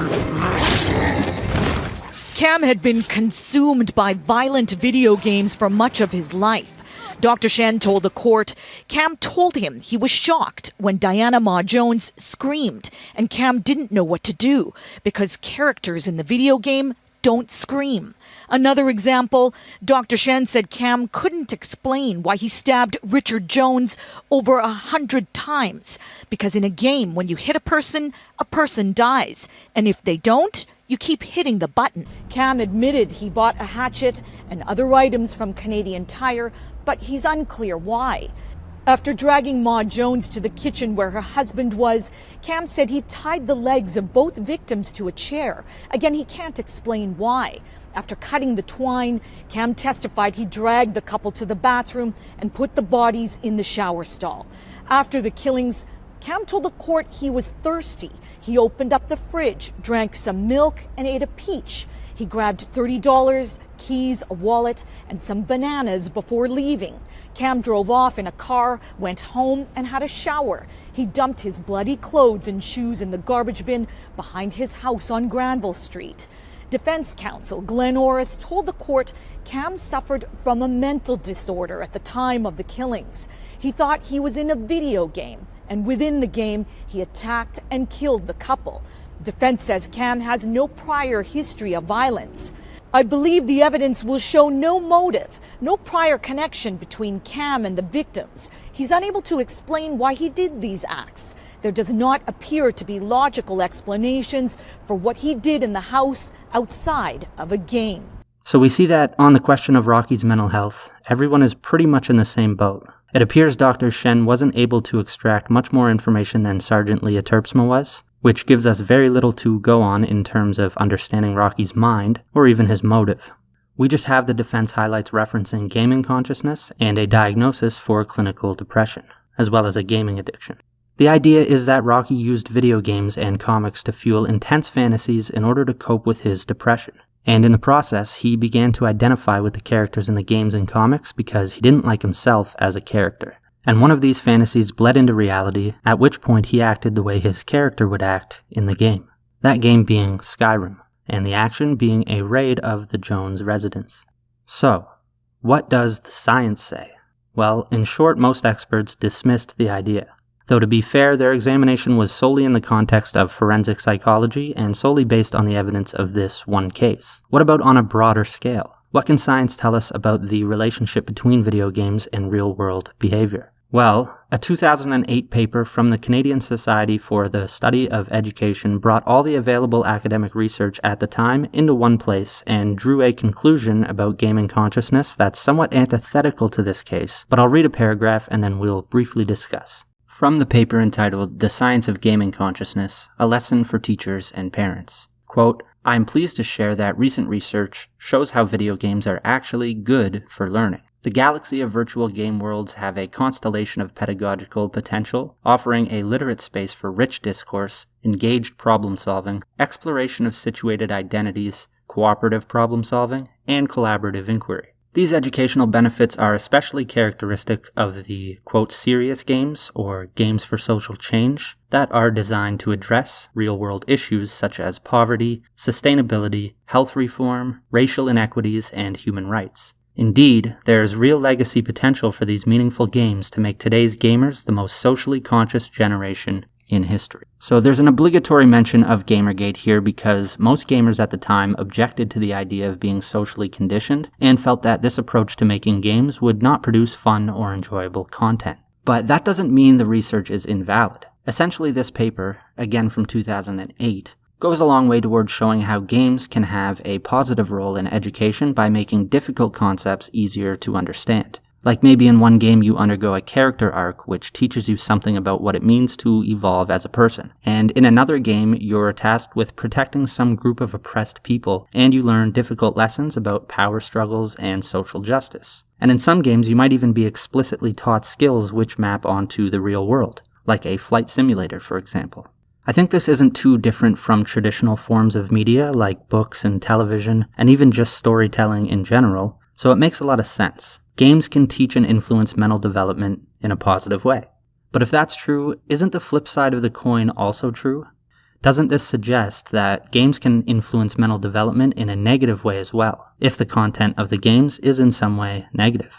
Kam had been consumed by violent video games for much of his life. Dr. Shen told the court Kam told him he was shocked when Dianna Mah-Jones screamed, and Kam didn't know what to do because characters in the video game don't scream. Another example, Dr. Shen said Kam couldn't explain why he stabbed Richard Jones over 100 times. Because in a game, when you hit a person dies. And if they don't, you keep hitting the button. Kam admitted he bought a hatchet and other items from Canadian Tire, but he's unclear why. After dragging Mah-Jones to the kitchen where her husband was, Kam said he tied the legs of both victims to a chair. Again, he can't explain why. After cutting the twine, Kam testified he dragged the couple to the bathroom and put the bodies in the shower stall. After the killings, Kam told the court he was thirsty. He opened up the fridge, drank some milk, and ate a peach. He grabbed $30, keys, a wallet, and some bananas before leaving. Kam drove off in a car, went home, and had a shower. He dumped his bloody clothes and shoes in the garbage bin behind his house on Granville Street. Defense counsel Glenn Orris told the court Kam suffered from a mental disorder at the time of the killings. He thought he was in a video game, and within the game, he attacked and killed the couple. Defense says Kam has no prior history of violence. I believe the evidence will show no motive, no prior connection between Kam and the victims. He's unable to explain why he did these acts. There does not appear to be logical explanations for what he did in the house outside of a game. So we see that on the question of Rocky's mental health, everyone is pretty much in the same boat. It appears Dr. Shen wasn't able to extract much more information than Sergeant Leah Terpsma was, which gives us very little to go on in terms of understanding Rocky's mind or even his motive. We just have the defense highlights referencing gaming consciousness and a diagnosis for clinical depression, as well as a gaming addiction. The idea is that Rocky used video games and comics to fuel intense fantasies in order to cope with his depression. And in the process, he began to identify with the characters in the games and comics because he didn't like himself as a character. And one of these fantasies bled into reality, at which point he acted the way his character would act in the game. That game being Skyrim, and the action being a raid of the Jones residence. So, what does the science say? Well, in short, most experts dismissed the idea. Though to be fair, their examination was solely in the context of forensic psychology and solely based on the evidence of this one case. What about on a broader scale? What can science tell us about the relationship between video games and real-world behavior? Well, a 2008 paper from the Canadian Society for the Study of Education brought all the available academic research at the time into one place and drew a conclusion about gaming consciousness that's somewhat antithetical to this case, but I'll read a paragraph and then we'll briefly discuss. From the paper entitled The Science of Gaming Consciousness, A Lesson for Teachers and Parents. Quote, I am pleased to share that recent research shows how video games are actually good for learning. The galaxy of virtual game worlds have a constellation of pedagogical potential, offering a literate space for rich discourse, engaged problem-solving, exploration of situated identities, cooperative problem-solving, and collaborative inquiry. These educational benefits are especially characteristic of the, quote, serious games, or games for social change, that are designed to address real-world issues such as poverty, sustainability, health reform, racial inequities, and human rights. Indeed, there is real legacy potential for these meaningful games to make today's gamers the most socially conscious generation in history. So there's an obligatory mention of Gamergate here because most gamers at the time objected to the idea of being socially conditioned and felt that this approach to making games would not produce fun or enjoyable content. But that doesn't mean the research is invalid. Essentially, this paper, again from 2008, goes a long way towards showing how games can have a positive role in education by making difficult concepts easier to understand. Like maybe in one game you undergo a character arc which teaches you something about what it means to evolve as a person. And in another game you're tasked with protecting some group of oppressed people and you learn difficult lessons about power struggles and social justice. And in some games you might even be explicitly taught skills which map onto the real world, like a flight simulator for example. I think this isn't too different from traditional forms of media like books and television, and even just storytelling in general, so it makes a lot of sense. Games can teach and influence mental development in a positive way. But if that's true, isn't the flip side of the coin also true? Doesn't this suggest that games can influence mental development in a negative way as well, if the content of the games is in some way negative?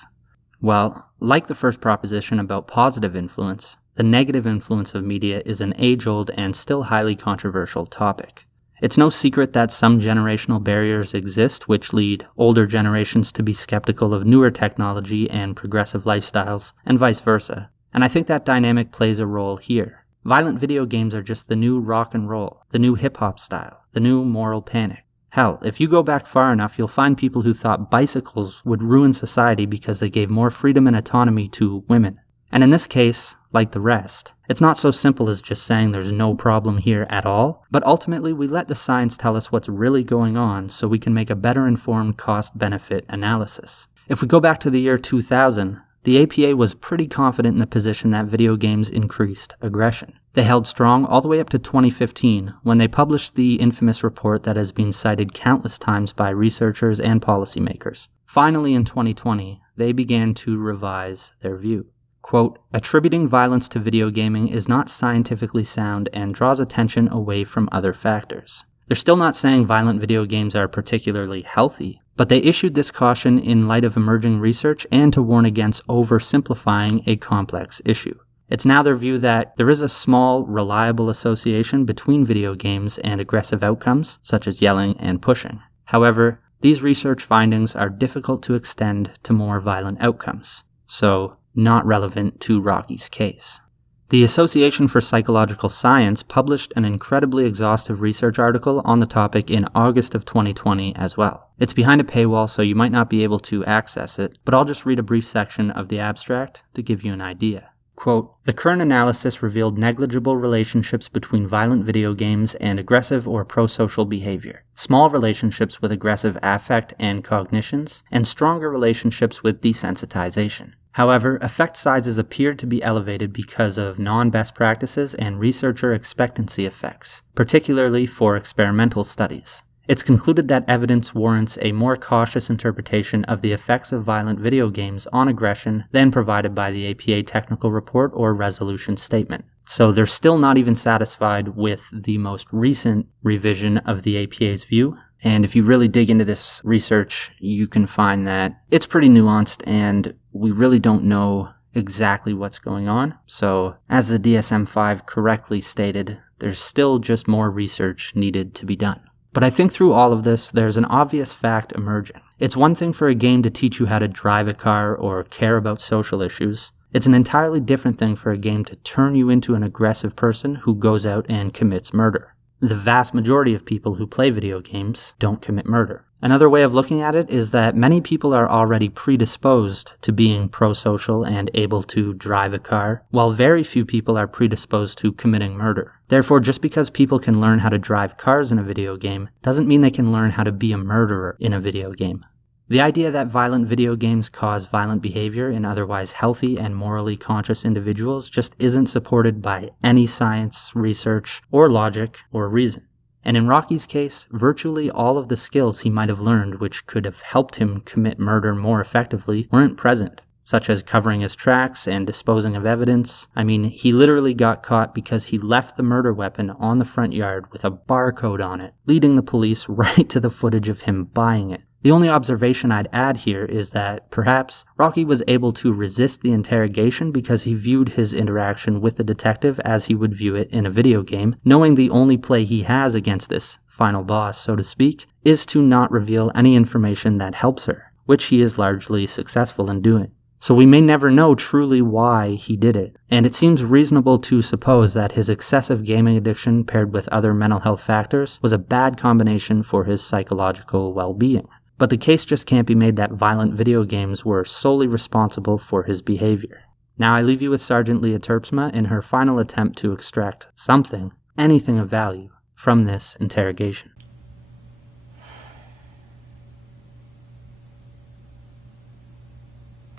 Well, like the first proposition about positive influence, the negative influence of media is an age-old and still highly controversial topic. It's no secret that some generational barriers exist which lead older generations to be skeptical of newer technology and progressive lifestyles, and vice versa. And I think that dynamic plays a role here. Violent video games are just the new rock and roll, the new hip-hop style, the new moral panic. Hell, if you go back far enough, you'll find people who thought bicycles would ruin society because they gave more freedom and autonomy to women. And in this case, like the rest, it's not so simple as just saying there's no problem here at all, but ultimately we let the science tell us what's really going on so we can make a better informed cost-benefit analysis. If we go back to the year 2000, the APA was pretty confident in the position that video games increased aggression. They held strong all the way up to 2015, when they published the infamous report that has been cited countless times by researchers and policymakers. Finally, in 2020, they began to revise their view. Quote, attributing violence to video gaming is not scientifically sound and draws attention away from other factors. They're still not saying violent video games are particularly healthy, but they issued this caution in light of emerging research and to warn against oversimplifying a complex issue. It's now their view that there is a small, reliable association between video games and aggressive outcomes, such as yelling and pushing. However, these research findings are difficult to extend to more violent outcomes, so not relevant to Rocky's case. The Association for Psychological Science published an incredibly exhaustive research article on the topic in August of 2020 as well. It's behind a paywall, so you might not be able to access it, but I'll just read a brief section of the abstract to give you an idea. Quote, the current analysis revealed negligible relationships between violent video games and aggressive or pro-social behavior, small relationships with aggressive affect and cognitions, and stronger relationships with desensitization. However, effect sizes appeared to be elevated because of non-best practices and researcher expectancy effects, particularly for experimental studies. It's concluded that evidence warrants a more cautious interpretation of the effects of violent video games on aggression than provided by the APA technical report or resolution statement. So they're still not even satisfied with the most recent revision of the APA's view. And if you really dig into this research, you can find that it's pretty nuanced and we really don't know exactly what's going on. So, as the DSM-5 correctly stated, there's still just more research needed to be done. But I think through all of this, there's an obvious fact emerging. It's one thing for a game to teach you how to drive a car or care about social issues. It's an entirely different thing for a game to turn you into an aggressive person who goes out and commits murder. The vast majority of people who play video games don't commit murder. Another way of looking at it is that many people are already predisposed to being pro-social and able to drive a car, while very few people are predisposed to committing murder. Therefore, just because people can learn how to drive cars in a video game doesn't mean they can learn how to be a murderer in a video game. The idea that violent video games cause violent behavior in otherwise healthy and morally conscious individuals just isn't supported by any science, research, or logic, or reason. And in Rocky's case, virtually all of the skills he might have learned which could have helped him commit murder more effectively weren't present, such as covering his tracks and disposing of evidence. I mean, he literally got caught because he left the murder weapon on the front yard with a barcode on it, leading the police right to the footage of him buying it. The only observation I'd add here is that perhaps Rocky was able to resist the interrogation because he viewed his interaction with the detective as he would view it in a video game, knowing the only play he has against this final boss, so to speak, is to not reveal any information that helps her, which he is largely successful in doing. So we may never know truly why he did it, and it seems reasonable to suppose that his excessive gaming addiction paired with other mental health factors was a bad combination for his psychological well-being. But the case just can't be made that violent video games were solely responsible for his behavior. Now I leave you with Sergeant Leah Terpsma in her final attempt to extract something, anything of value, from this interrogation.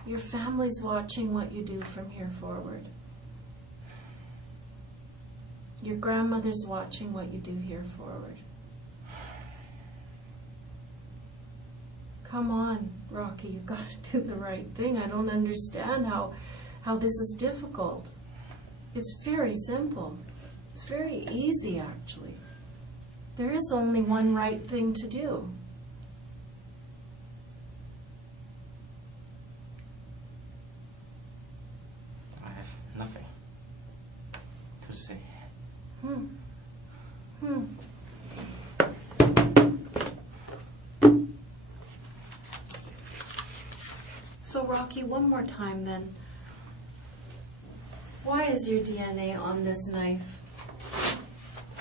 Your family's watching what you do from here forward. Your grandmother's watching what you do here forward. Come on, Rocky, you've got to do the right thing. I don't understand how this is difficult. It's very simple. It's very easy, actually. There is only one right thing to do. I have nothing to say. So, Rocky, one more time then. Why is your DNA on this knife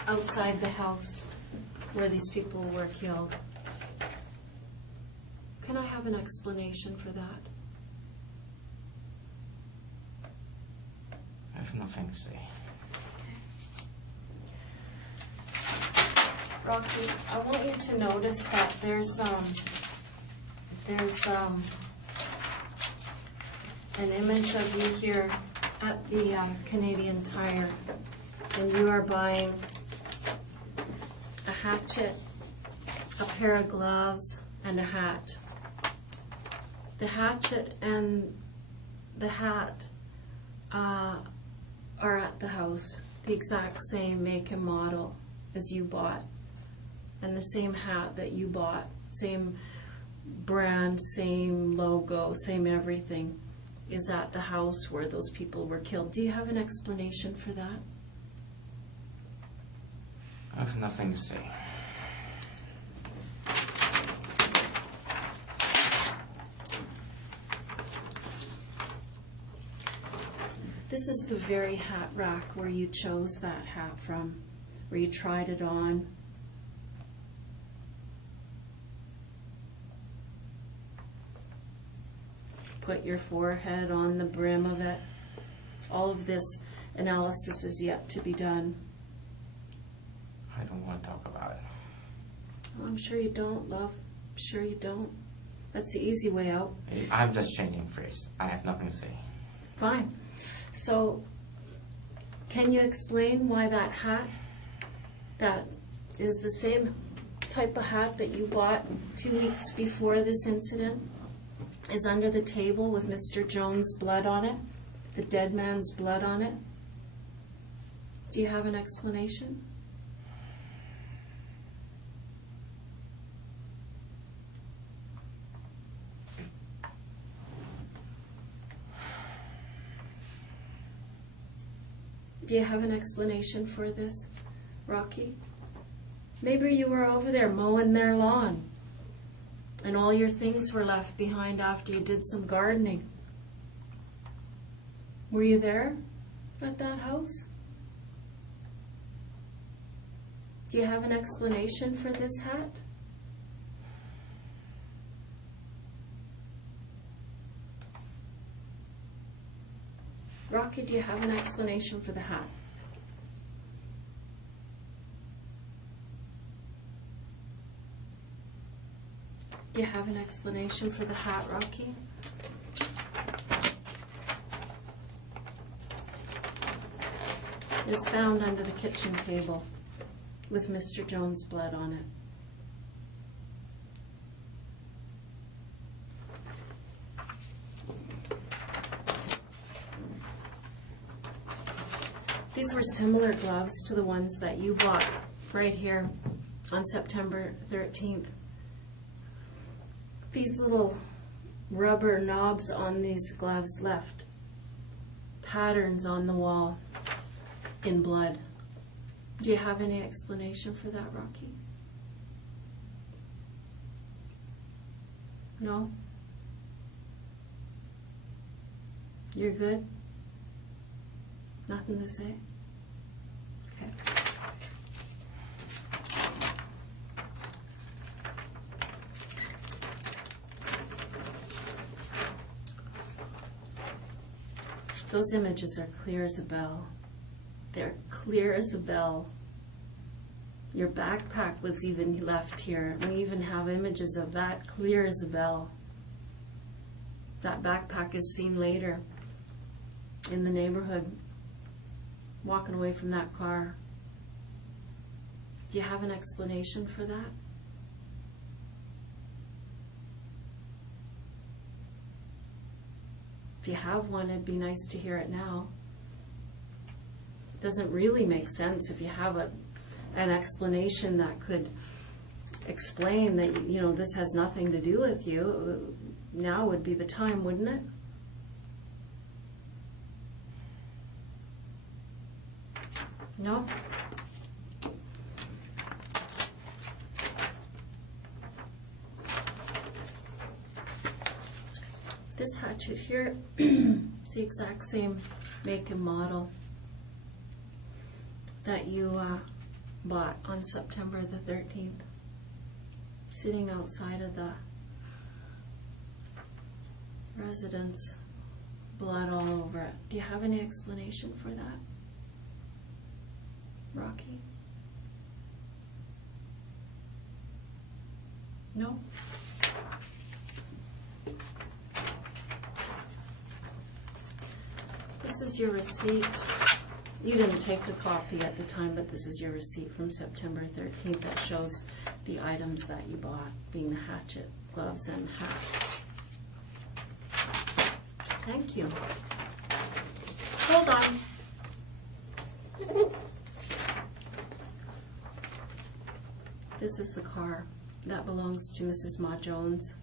outside the house where these people were killed? Can I have an explanation for that? I have nothing to say. Rocky, I want you to notice that there's an image of you here at the Canadian Tire, and you are buying a hatchet, a pair of gloves, and a hat. The hatchet and the hat are at the house, the exact same make and model as you bought, and the same hat that you bought, same brand, same logo, same everything, is at the house where those people were killed. Do you have an explanation for that? I have nothing to say. This is the very hat rack where you chose that hat from, where you tried it on. Put your forehead on the brim of it. All of this analysis is yet to be done. I don't want to talk about it. Well, I'm sure you don't, love. I'm sure you don't. That's the easy way out. I'm just changing phrase. I have nothing to say. Fine. So, can you explain why that hat, that is the same type of hat that you bought 2 weeks before this incident, is under the table with Mr. Jones' blood on it, the dead man's blood on it? Do you have an explanation? Do you have an explanation for this, Rocky? Maybe you were over there mowing their lawn and all your things were left behind after you did some gardening. Were you there at that house? Do you have an explanation for this hat? Rocky, do you have an explanation for the hat? Do you have an explanation for the hat, Rocky? It was found under the kitchen table with Mr. Jones' blood on it. These were similar gloves to the ones that you bought right here on September 13th. These little rubber knobs on these gloves left patterns on the wall in blood. Do you have any explanation for that, Rocky? No? You're good? Nothing to say? Okay. Those images are clear as a bell. They're clear as a bell. Your backpack was even left here. We even have images of that, clear as a bell. That backpack is seen later in the neighborhood, walking away from that car. Do you have an explanation for that? If you have one, it'd be nice to hear it now. It doesn't really make sense if you have an explanation that could explain that, you know, this has nothing to do with you. Now would be the time, wouldn't it? No? This hatchet here, it's the exact same make and model that you bought on September the 13th, sitting outside of the residence, blood all over it. Do you have any explanation for that, Rocky? No? This is your receipt. You didn't take the copy at the time, but this is your receipt from September 13th that shows the items that you bought, being the hatchet, gloves, and hat. Thank you. Hold on. This is the car that belongs to Mrs. Mah-Jones.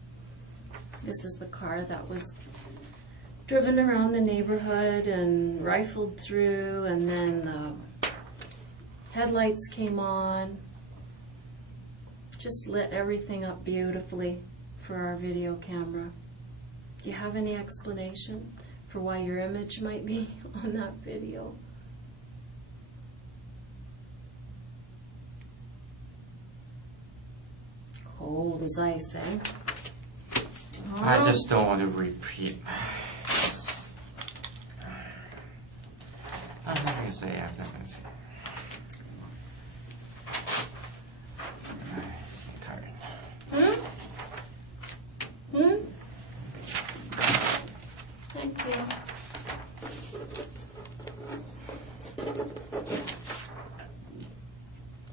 This is the car that was driven around the neighborhood and rifled through, and then the headlights came on. Just lit everything up beautifully for our video camera. Do you have any explanation for why your image might be on that video? Cold as ice, eh? I just don't want to repeat. I'm not going to say after this. I'm tired. Thank you.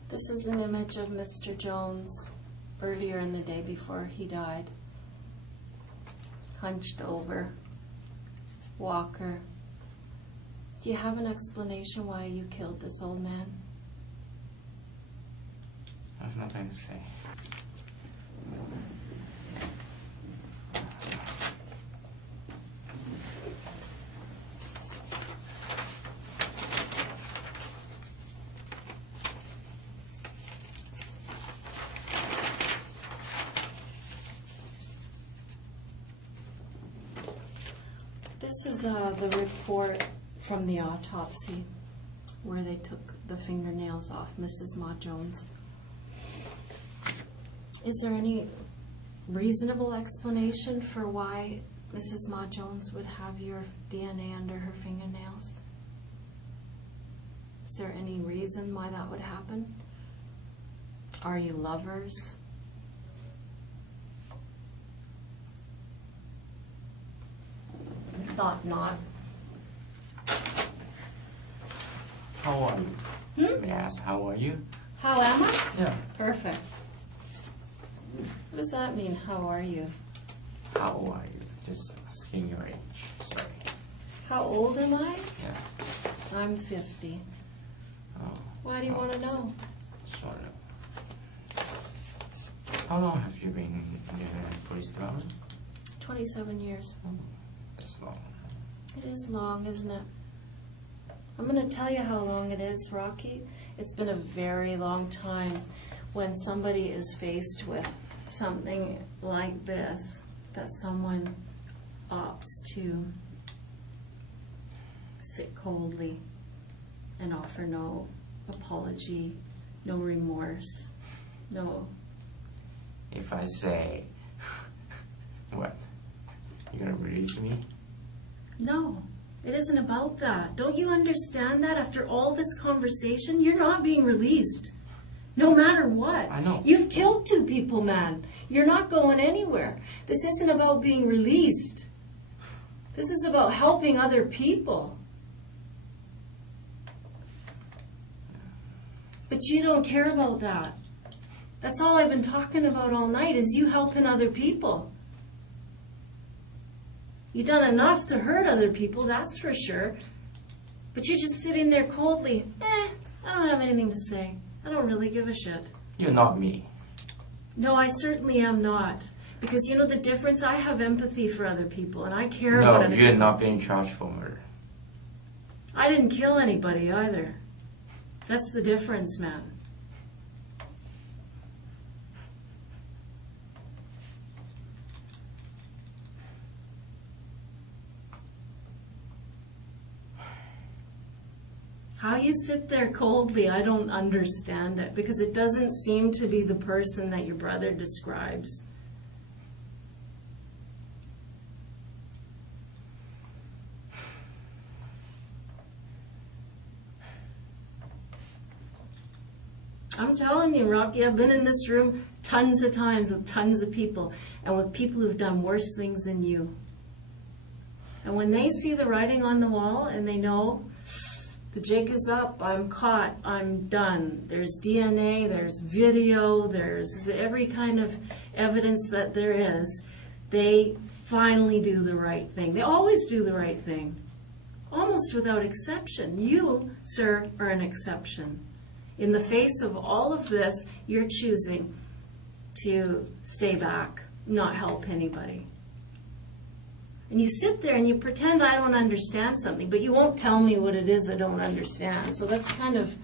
This is an image of Mr. Jones earlier in the day before he died. Hunched over, walker. Do you have an explanation why you killed this old man? I have nothing to say. This is the report from the autopsy where they took the fingernails off Mrs. Mah-Jones. Is there any reasonable explanation for why Mrs. Mah-Jones would have your DNA under her fingernails? Is there any reason why that would happen? Are you lovers? Thought not. How are you? May I ask, how are you? How am I? Yeah. Perfect. What does that mean, how are you? How are you? Just asking your age. Sorry. How old am I? Yeah. I'm 50. Oh. Why do you want to know? Sort of. How long have you been in the police department? 27 years. Oh, that's long. It is long, isn't it? I'm going to tell you how long it is, Rocky. It's been a very long time when somebody is faced with something like this, that someone opts to sit coldly and offer no apology, no remorse, no... If I say, what? You're gonna release me? No, it isn't about that. Don't you understand that after all this conversation, you're not being released? No matter what. I know. You've killed 2 people, man. You're not going anywhere. This isn't about being released. This is about helping other people. But you don't care about that. That's all I've been talking about all night, is you helping other people. You've done enough to hurt other people, that's for sure. But you're just sitting there coldly. I don't have anything to say. I don't really give a shit. You're not me. No, I certainly am not. Because you know the difference? I have empathy for other people, and I care about other people. No, you're not being charged for murder. I didn't kill anybody either. That's the difference, man. How you sit there coldly, I don't understand it, because it doesn't seem to be the person that your brother describes. I'm telling you, Rocky, I've been in this room tons of times with tons of people, and with people who've done worse things than you. And when they see the writing on the wall and they know the jig is up, I'm caught, I'm done. There's DNA, there's video, there's every kind of evidence that there is. They finally do the right thing. They always do the right thing, almost without exception. You, sir, are an exception. In the face of all of this, you're choosing to stay back, not help anybody. And you sit there and you pretend I don't understand something, but you won't tell me what it is I don't understand. So that's kind of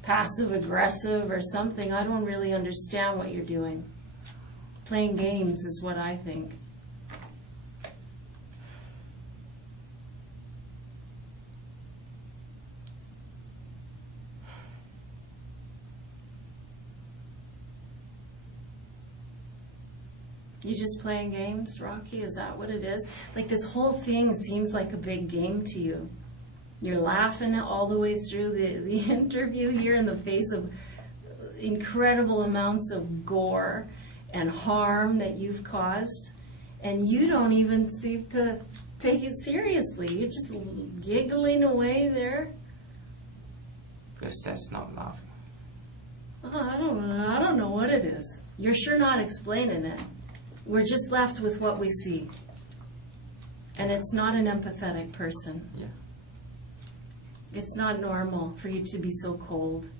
passive-aggressive or something. I don't really understand what you're doing. Playing games is what I think. You just playing games, Rocky? Is that what it is? Like this whole thing seems like a big game to you. You're laughing all the way through the interview here in the face of incredible amounts of gore and harm that you've caused. And you don't even seem to take it seriously. You're just giggling away there. Because that's not laughing. Oh, I don't know what it is. You're sure not explaining it. We're just left with what we see. And it's not an empathetic person. Yeah. It's not normal for you to be so cold.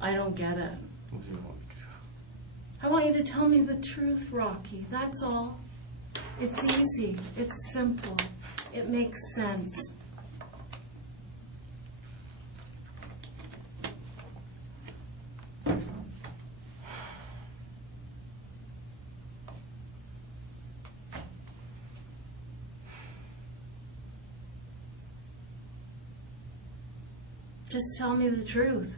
I don't get it. What do you want me to do? I want you to tell me the truth, Rocky. That's all. It's easy. It's simple. It makes sense. Just tell me the truth.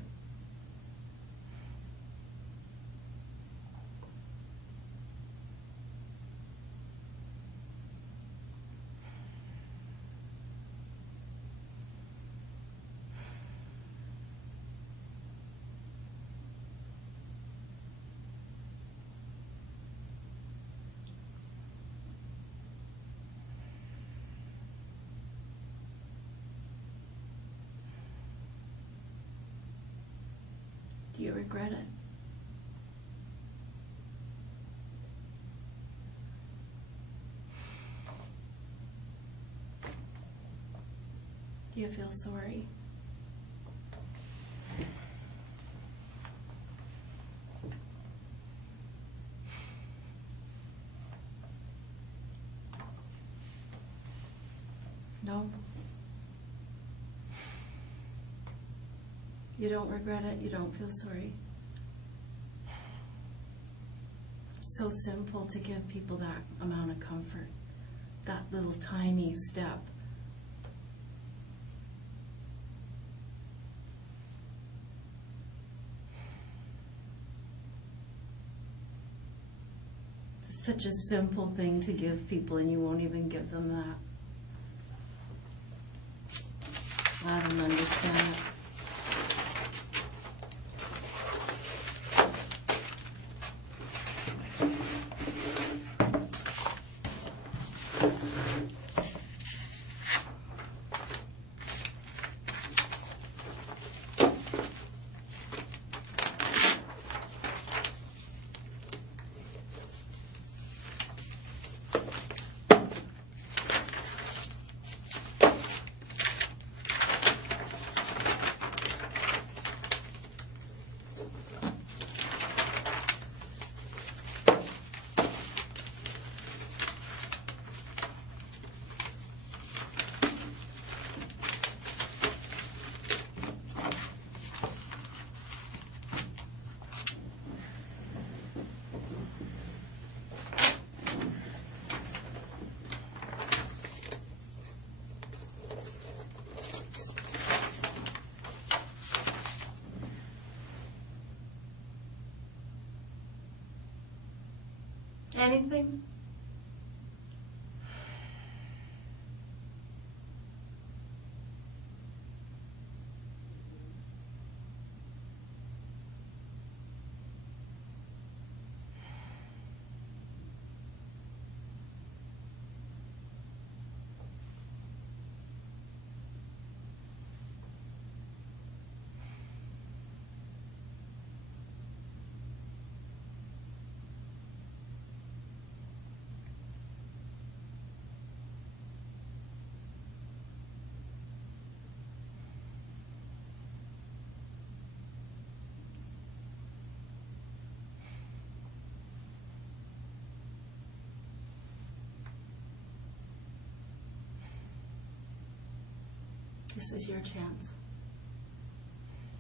Do you regret it? Do you feel sorry? No? You don't regret it? You don't feel sorry? It's so simple to give people that amount of comfort, that little tiny step. It's such a simple thing to give people, and you won't even give them that. I don't understand it. Anything? This is your chance.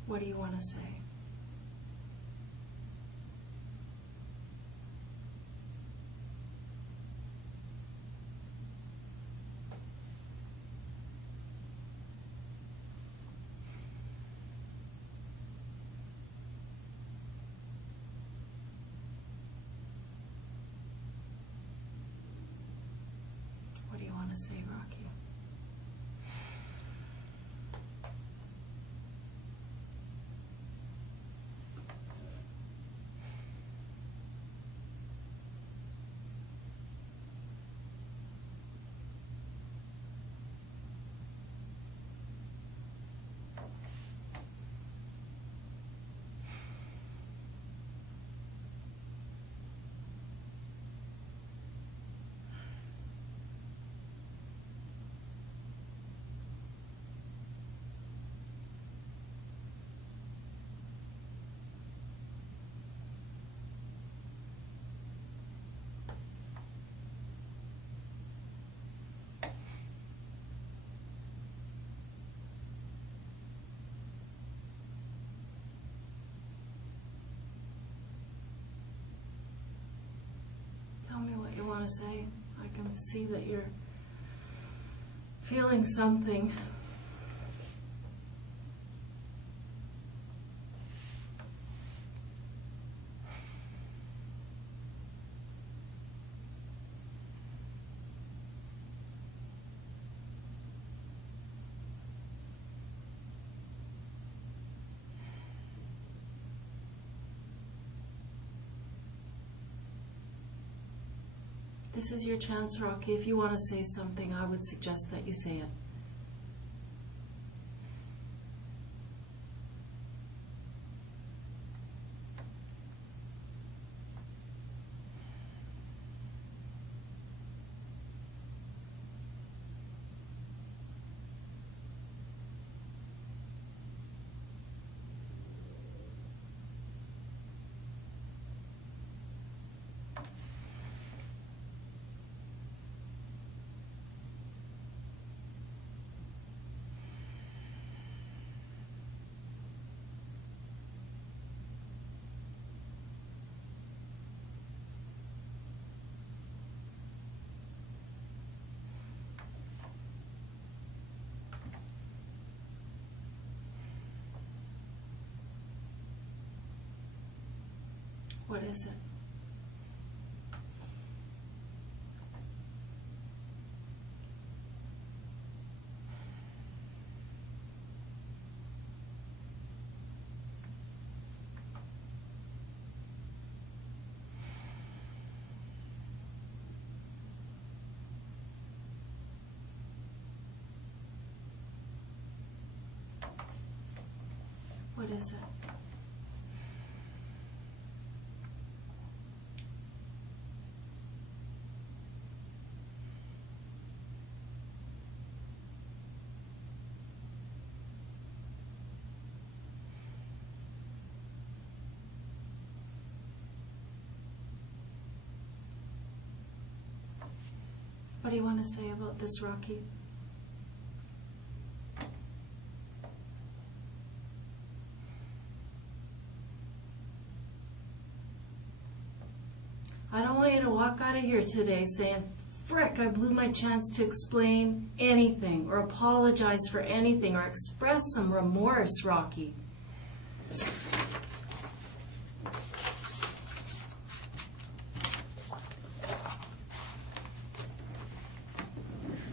What do you want to say? What do you want to say, Rocky? Tell me what you want to say. I can see that you're feeling something. This is your chance, Rocky. If you want to say something, I would suggest that you say it. What is it? What is it? What do you want to say about this, Rocky? I don't want you to walk out of here today saying, frick, I blew my chance to explain anything or apologize for anything or express some remorse, Rocky.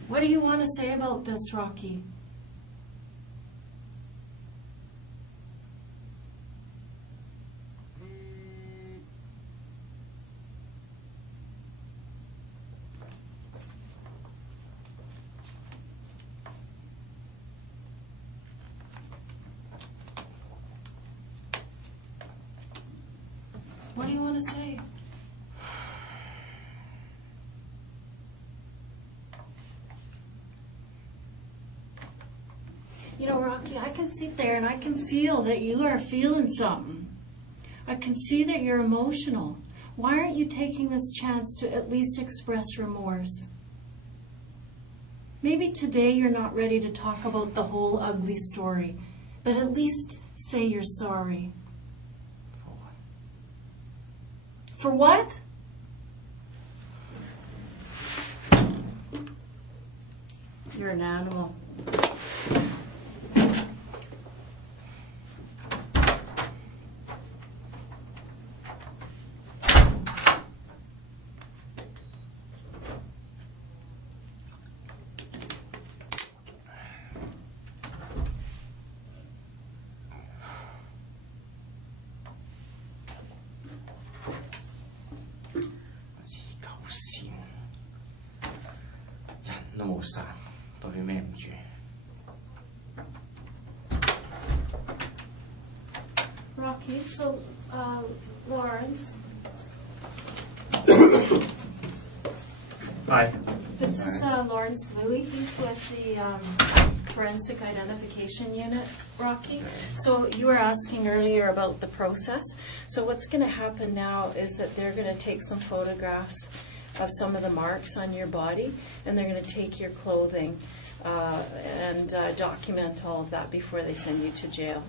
What do you want to say about this, Rocky? What do you want to say? You know, Rocky, I can sit there and I can feel that you are feeling something. I can see that you're emotional. Why aren't you taking this chance to at least express remorse? Maybe today you're not ready to talk about the whole ugly story, but at least say you're sorry. For what? You're an animal. Rocky, so, Lawrence. Hi. This is Lawrence Louie. He's with the Forensic Identification Unit, Rocky. So you were asking earlier about the process. So what's going to happen now is that they're going to take some photographs of some of the marks on your body, and they're going to take your clothing and document all of that before they send you to jail.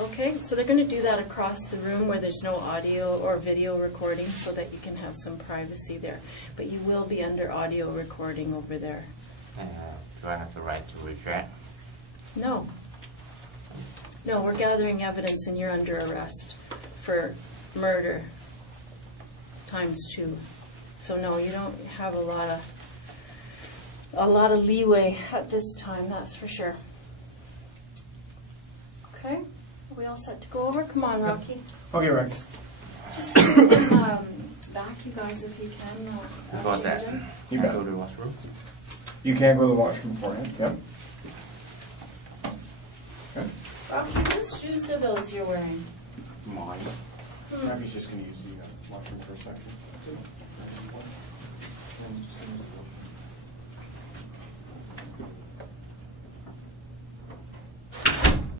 Okay, so they're going to do that across the room where there's no audio or video recording so that you can have some privacy there. But you will be under audio recording over there. Do I have the right to retract? No. No, we're gathering evidence and you're under arrest for murder ×2. So no, you don't have a lot of leeway at this time, that's for sure. Okay? Are we all set to go over? Come on, Rocky. Okay, Rex. Just put them back you guys if you can. Before that, You can I bet. go to the washroom? You can go to the washroom beforehand. Yep. Okay. Rocky, whose shoes are those you're wearing? Mine. Abby's just going to use the washroom for a second.